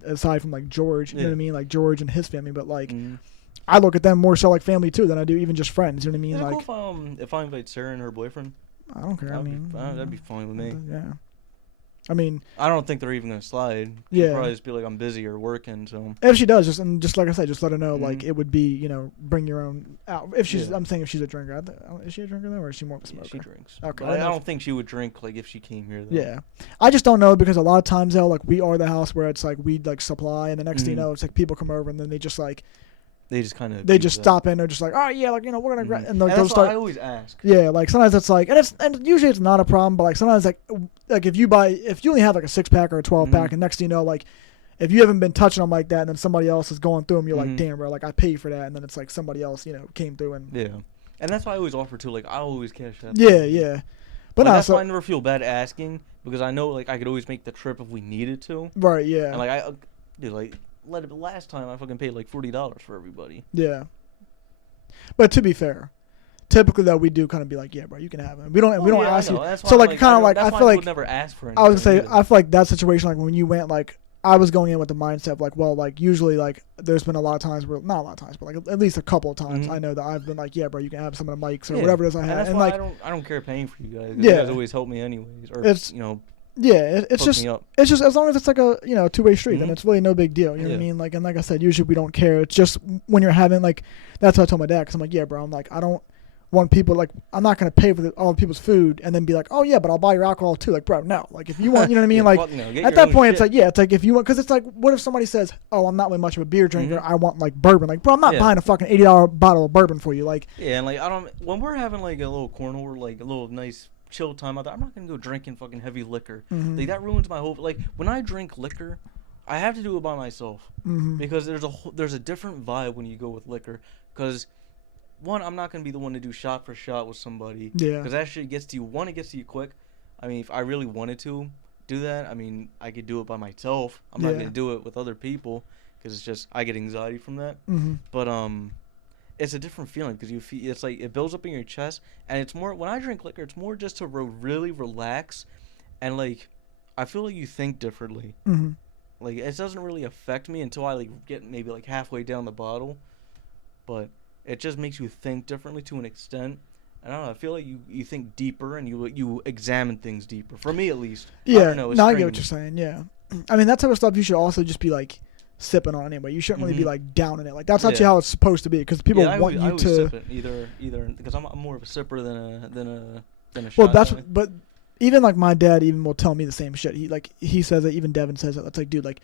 aside from like George, you know what I mean, like George and his family, but like I look at them more so like family too than I do even just friends. You know what I mean? Is it like cool if I invite Sarah and her boyfriend? I don't care. That'd be fine with me. Yeah. I mean, I don't think they're even gonna slide. She'll probably just be like, I'm busy or working. So if she does, just like I said, just let her know. Like it would be, bring your own out. If she's, I'm saying if she's a drinker, is she a drinker though, or is she more of a smoker? Yeah, she drinks. Okay, I don't think she would drink like if she came here. Though. Yeah, I just don't know because a lot of times though, like we are the house where it's like we like supply, and the next thing you know, it's like people come over and then they just like. They just kind of. They just stop in. They're just like, oh yeah, like we're gonna. And like, that's what I always ask. Yeah, like sometimes it's like, and usually it's not a problem, but like sometimes like if you only have like a 6-pack or a 12-pack, and next thing you know, like if you haven't been touching them like that, and then somebody else is going through them, you're like, damn, bro, like I paid for that, and then it's like somebody else, came through and. Yeah, and that's why I always offer to like I always cash that. Yeah. But that's why I never feel bad asking because I know like I could always make the trip if we needed to. Right. Yeah. And like last time I fucking paid like $40 for everybody. Yeah. But to be fair, typically though we do kind of be like, yeah, bro, you can have it. We don't ask you. So like kind of like I feel like I would never ask for anything. I was gonna say I feel like that situation like when you went like I was going in with the mindset of like, well, like usually like there's been a lot of times where not a lot of times, but like at least a couple of times I know that I've been like, yeah, bro, you can have some of the mics or whatever it is I have. And like I don't care paying for you guys. You guys always help me anyways. Or it's Yeah, it's just as long as it's like a two-way street, then it's really no big deal. You know what I mean? Like, and like I said, usually we don't care. It's just when you're having like that's what I told my dad because I'm like, yeah, bro, I'm like I don't want people like I'm not gonna pay for all the people's food and then be like, oh yeah, but I'll buy your alcohol too. Like, bro, no. Like if you want, you know what I mean? Like at that point, it's like it's like if you want because it's like what if somebody says, oh, I'm not really much of a beer drinker. I want like bourbon. Like, bro, I'm not buying a fucking $80 bottle of bourbon for you. Like and like I don't when we're having like a little corner like a little nice. Chill time out there. I'm not gonna go drinking fucking heavy liquor. Like that ruins my whole. Like when I drink liquor, I have to do it by myself because there's a different vibe when you go with liquor. Because one, I'm not gonna be the one to do shot for shot with somebody. Yeah. Because that shit gets to you. One, it gets to you quick. I mean, if I really wanted to do that, I mean, I could do it by myself. I'm not gonna do it with other people because it's just I get anxiety from that. But it's a different feeling because you feel it's like it builds up in your chest, and it's more when I drink liquor, it's more just to really relax, and like I feel like you think differently. Like it doesn't really affect me until I like get maybe like halfway down the bottle, but it just makes you think differently to an extent. I don't know. I feel like you think deeper and you examine things deeper. For me, at least. Yeah. I don't know. No, I get what you're saying. Yeah. I mean that type of stuff you should also just be like. Sipping on anyway. You shouldn't really be like down in it. Like that's actually how it's supposed to be because people want you to sip it either because I'm more of a sipper than a shot. Well, but even like my dad even will tell me the same shit. He says that even Devin says that. It's like, dude, like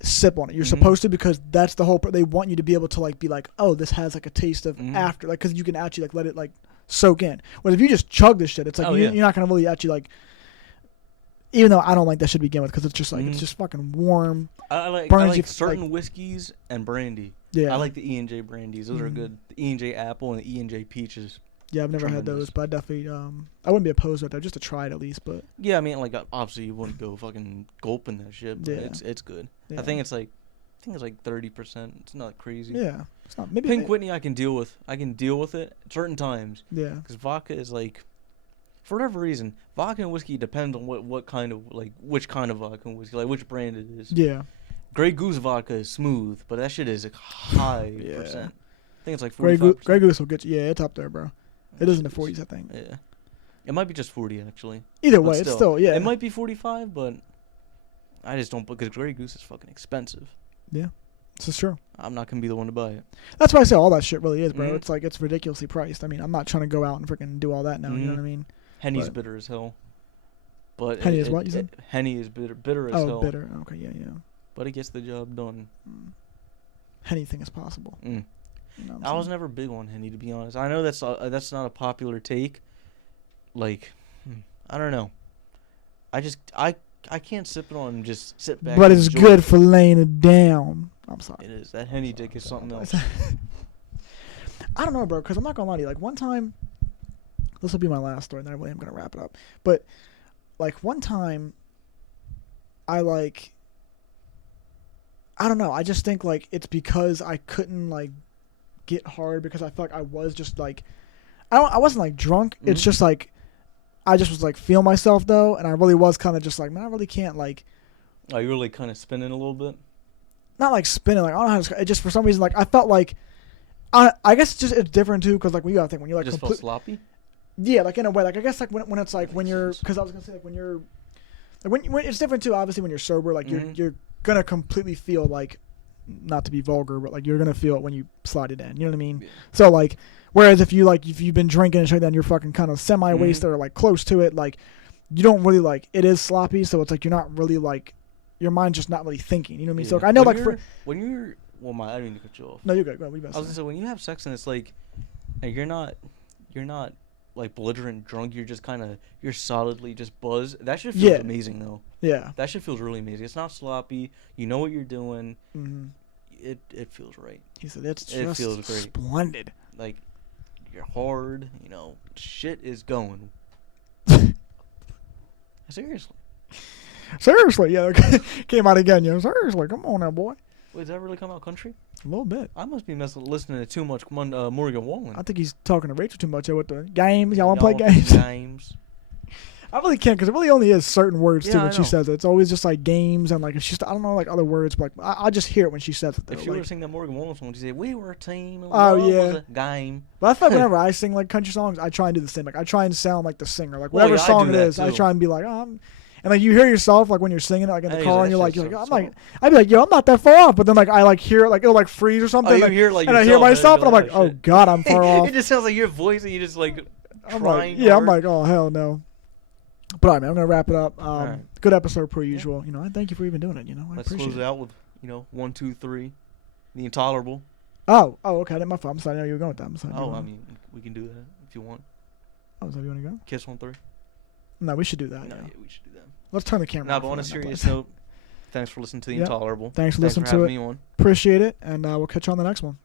sip on it. You're supposed to because that's the whole. They want you to be able to like be like, oh, this has like a taste of after like because you can actually like let it like soak in. Whereas if you just chug this shit, it's like you're not gonna really actually like. Even though I don't like that shit to begin with, because it's just like it's just fucking warm. I like certain whiskeys and brandy. Yeah, I like the E&J brandies. Those are good. The E&J apple and the E&J peaches. Yeah, I've never had those, but I definitely I wouldn't be opposed to that just to try it at least. But yeah, I mean, like obviously you wouldn't go fucking gulping that shit, but it's good. Yeah. I think it's like 30%. It's not crazy. Yeah, it's not. Maybe Pink Whitney I can deal with. I can deal with it at certain times. Yeah, because vodka is like, for whatever reason, vodka and whiskey depends on what kind of like which kind of vodka and whiskey, like which brand it is. Yeah. Grey Goose vodka is smooth, but that shit is like high percent. I think it's like 45%. Grey Goose will get you. Yeah, it's up there, bro. It is in the 40s, I think. Yeah. It might be just 40, actually. Either way, it's still, yeah. It might be 45, but I just don't, because Grey Goose is fucking expensive. Yeah. This is true. I'm not going to be the one to buy it. That's why I say all that shit really is, bro. It's like, it's ridiculously priced. I mean, I'm not trying to go out and freaking do all that now, you know what I mean? Henny's bitter as hell. But Henny is what, you said? Henny is bitter as hell. Oh, bitter. Okay, yeah. But it gets the job done. Anything is possible. You know I was never big on Henny, to be honest. I know that's not a popular take. Like, I don't know. I can't sip it on and just sit back. But it's good for laying it down. I'm sorry. It is. That Henny dick is something else. I don't know, bro, because I'm not going to lie to you. Like, one time, this will be my last story, and then I really am going to wrap it up. But, like, one time, I don't know. I just think, like, it's because I couldn't, like, get hard because I felt like I was just, like, I wasn't, like, drunk. It's just, like, I just was, like, feel myself, though, and I really was kind of just, like, man, I really can't, like. Oh, you were, like, kind of spinning a little bit? Not, like, spinning. Like, I don't know how to, it just, for some reason, like, I felt like, I guess it's different, too, because, like, when you gotta think, when you're, like, just felt sloppy? Yeah, like, in a way. Like, I guess, like, when it's, like, when you're, because I was going to say, like, when you're, like, when it's different, too, obviously, when you're sober, like, you're gonna completely feel like, not to be vulgar, but like you're gonna feel it when you slide it in. You know what I mean? Yeah. So like, whereas if you've been drinking and shit, then you're fucking kind of semi-wasted or like close to it. Like, you don't really like it is sloppy. So it's like you're not really like your mind's just not really thinking. You know what I mean? Yeah. So like, I know when like when you're I didn't mean to cut you off. No, you're good. Go ahead. I was gonna say when you have sex and it's like you're not like belligerent drunk, you're solidly just buzzed. That shit feels amazing though. Yeah. That shit feels really amazing. It's not sloppy. You know what you're doing. It feels right. He said it feels great. Splendid. Like you're hard, you know, shit is going. Seriously. Seriously, yeah. Came out again, yo. Seriously, come on now, boy. Wait, does that really come out country? A little bit. I must be listening to too much Morgan Wallen. I think he's talking to Rachel too much with the games. Y'all want to play games? Games. I really can't because it really only is certain words too when she says it. It's always just like games and like I don't know like other words, but like I just hear it when she says it. Though. If she were to sing that Morgan Wallen song, she'd say, "We were a team." Oh yeah, was a game. But I feel like whenever I sing like country songs, I try and do the same. Like I try and sound like the singer. Like whatever song it is, I try and be like, and like you hear yourself like when you're singing it like in the car and you're like I'd be like, yo, I'm not that far off, but then like I like hear it like it'll like freeze or something. Oh, you hear like and I hear myself and I'm like, oh god, I'm far off. It just sounds like your voice and you just like trying. I'm like, oh hell no. But all right, man, I'm gonna wrap it up. Good episode per usual. You know, I thank you for even doing it. You know, Let's close it out with 1, 2, 3, the Intolerable. Oh, okay. That's my fault. I'm sorry. I know you were going with that. I'm sorry. I mean, we can do that if you want. Oh, is that you want to go? Kiss on 3. No, we should do that. No, yeah, we should do that. Let's turn the camera. No, but on a serious note, thanks for listening to the Intolerable. Thanks for listening to it. Me on. Appreciate it, and we'll catch you on the next one.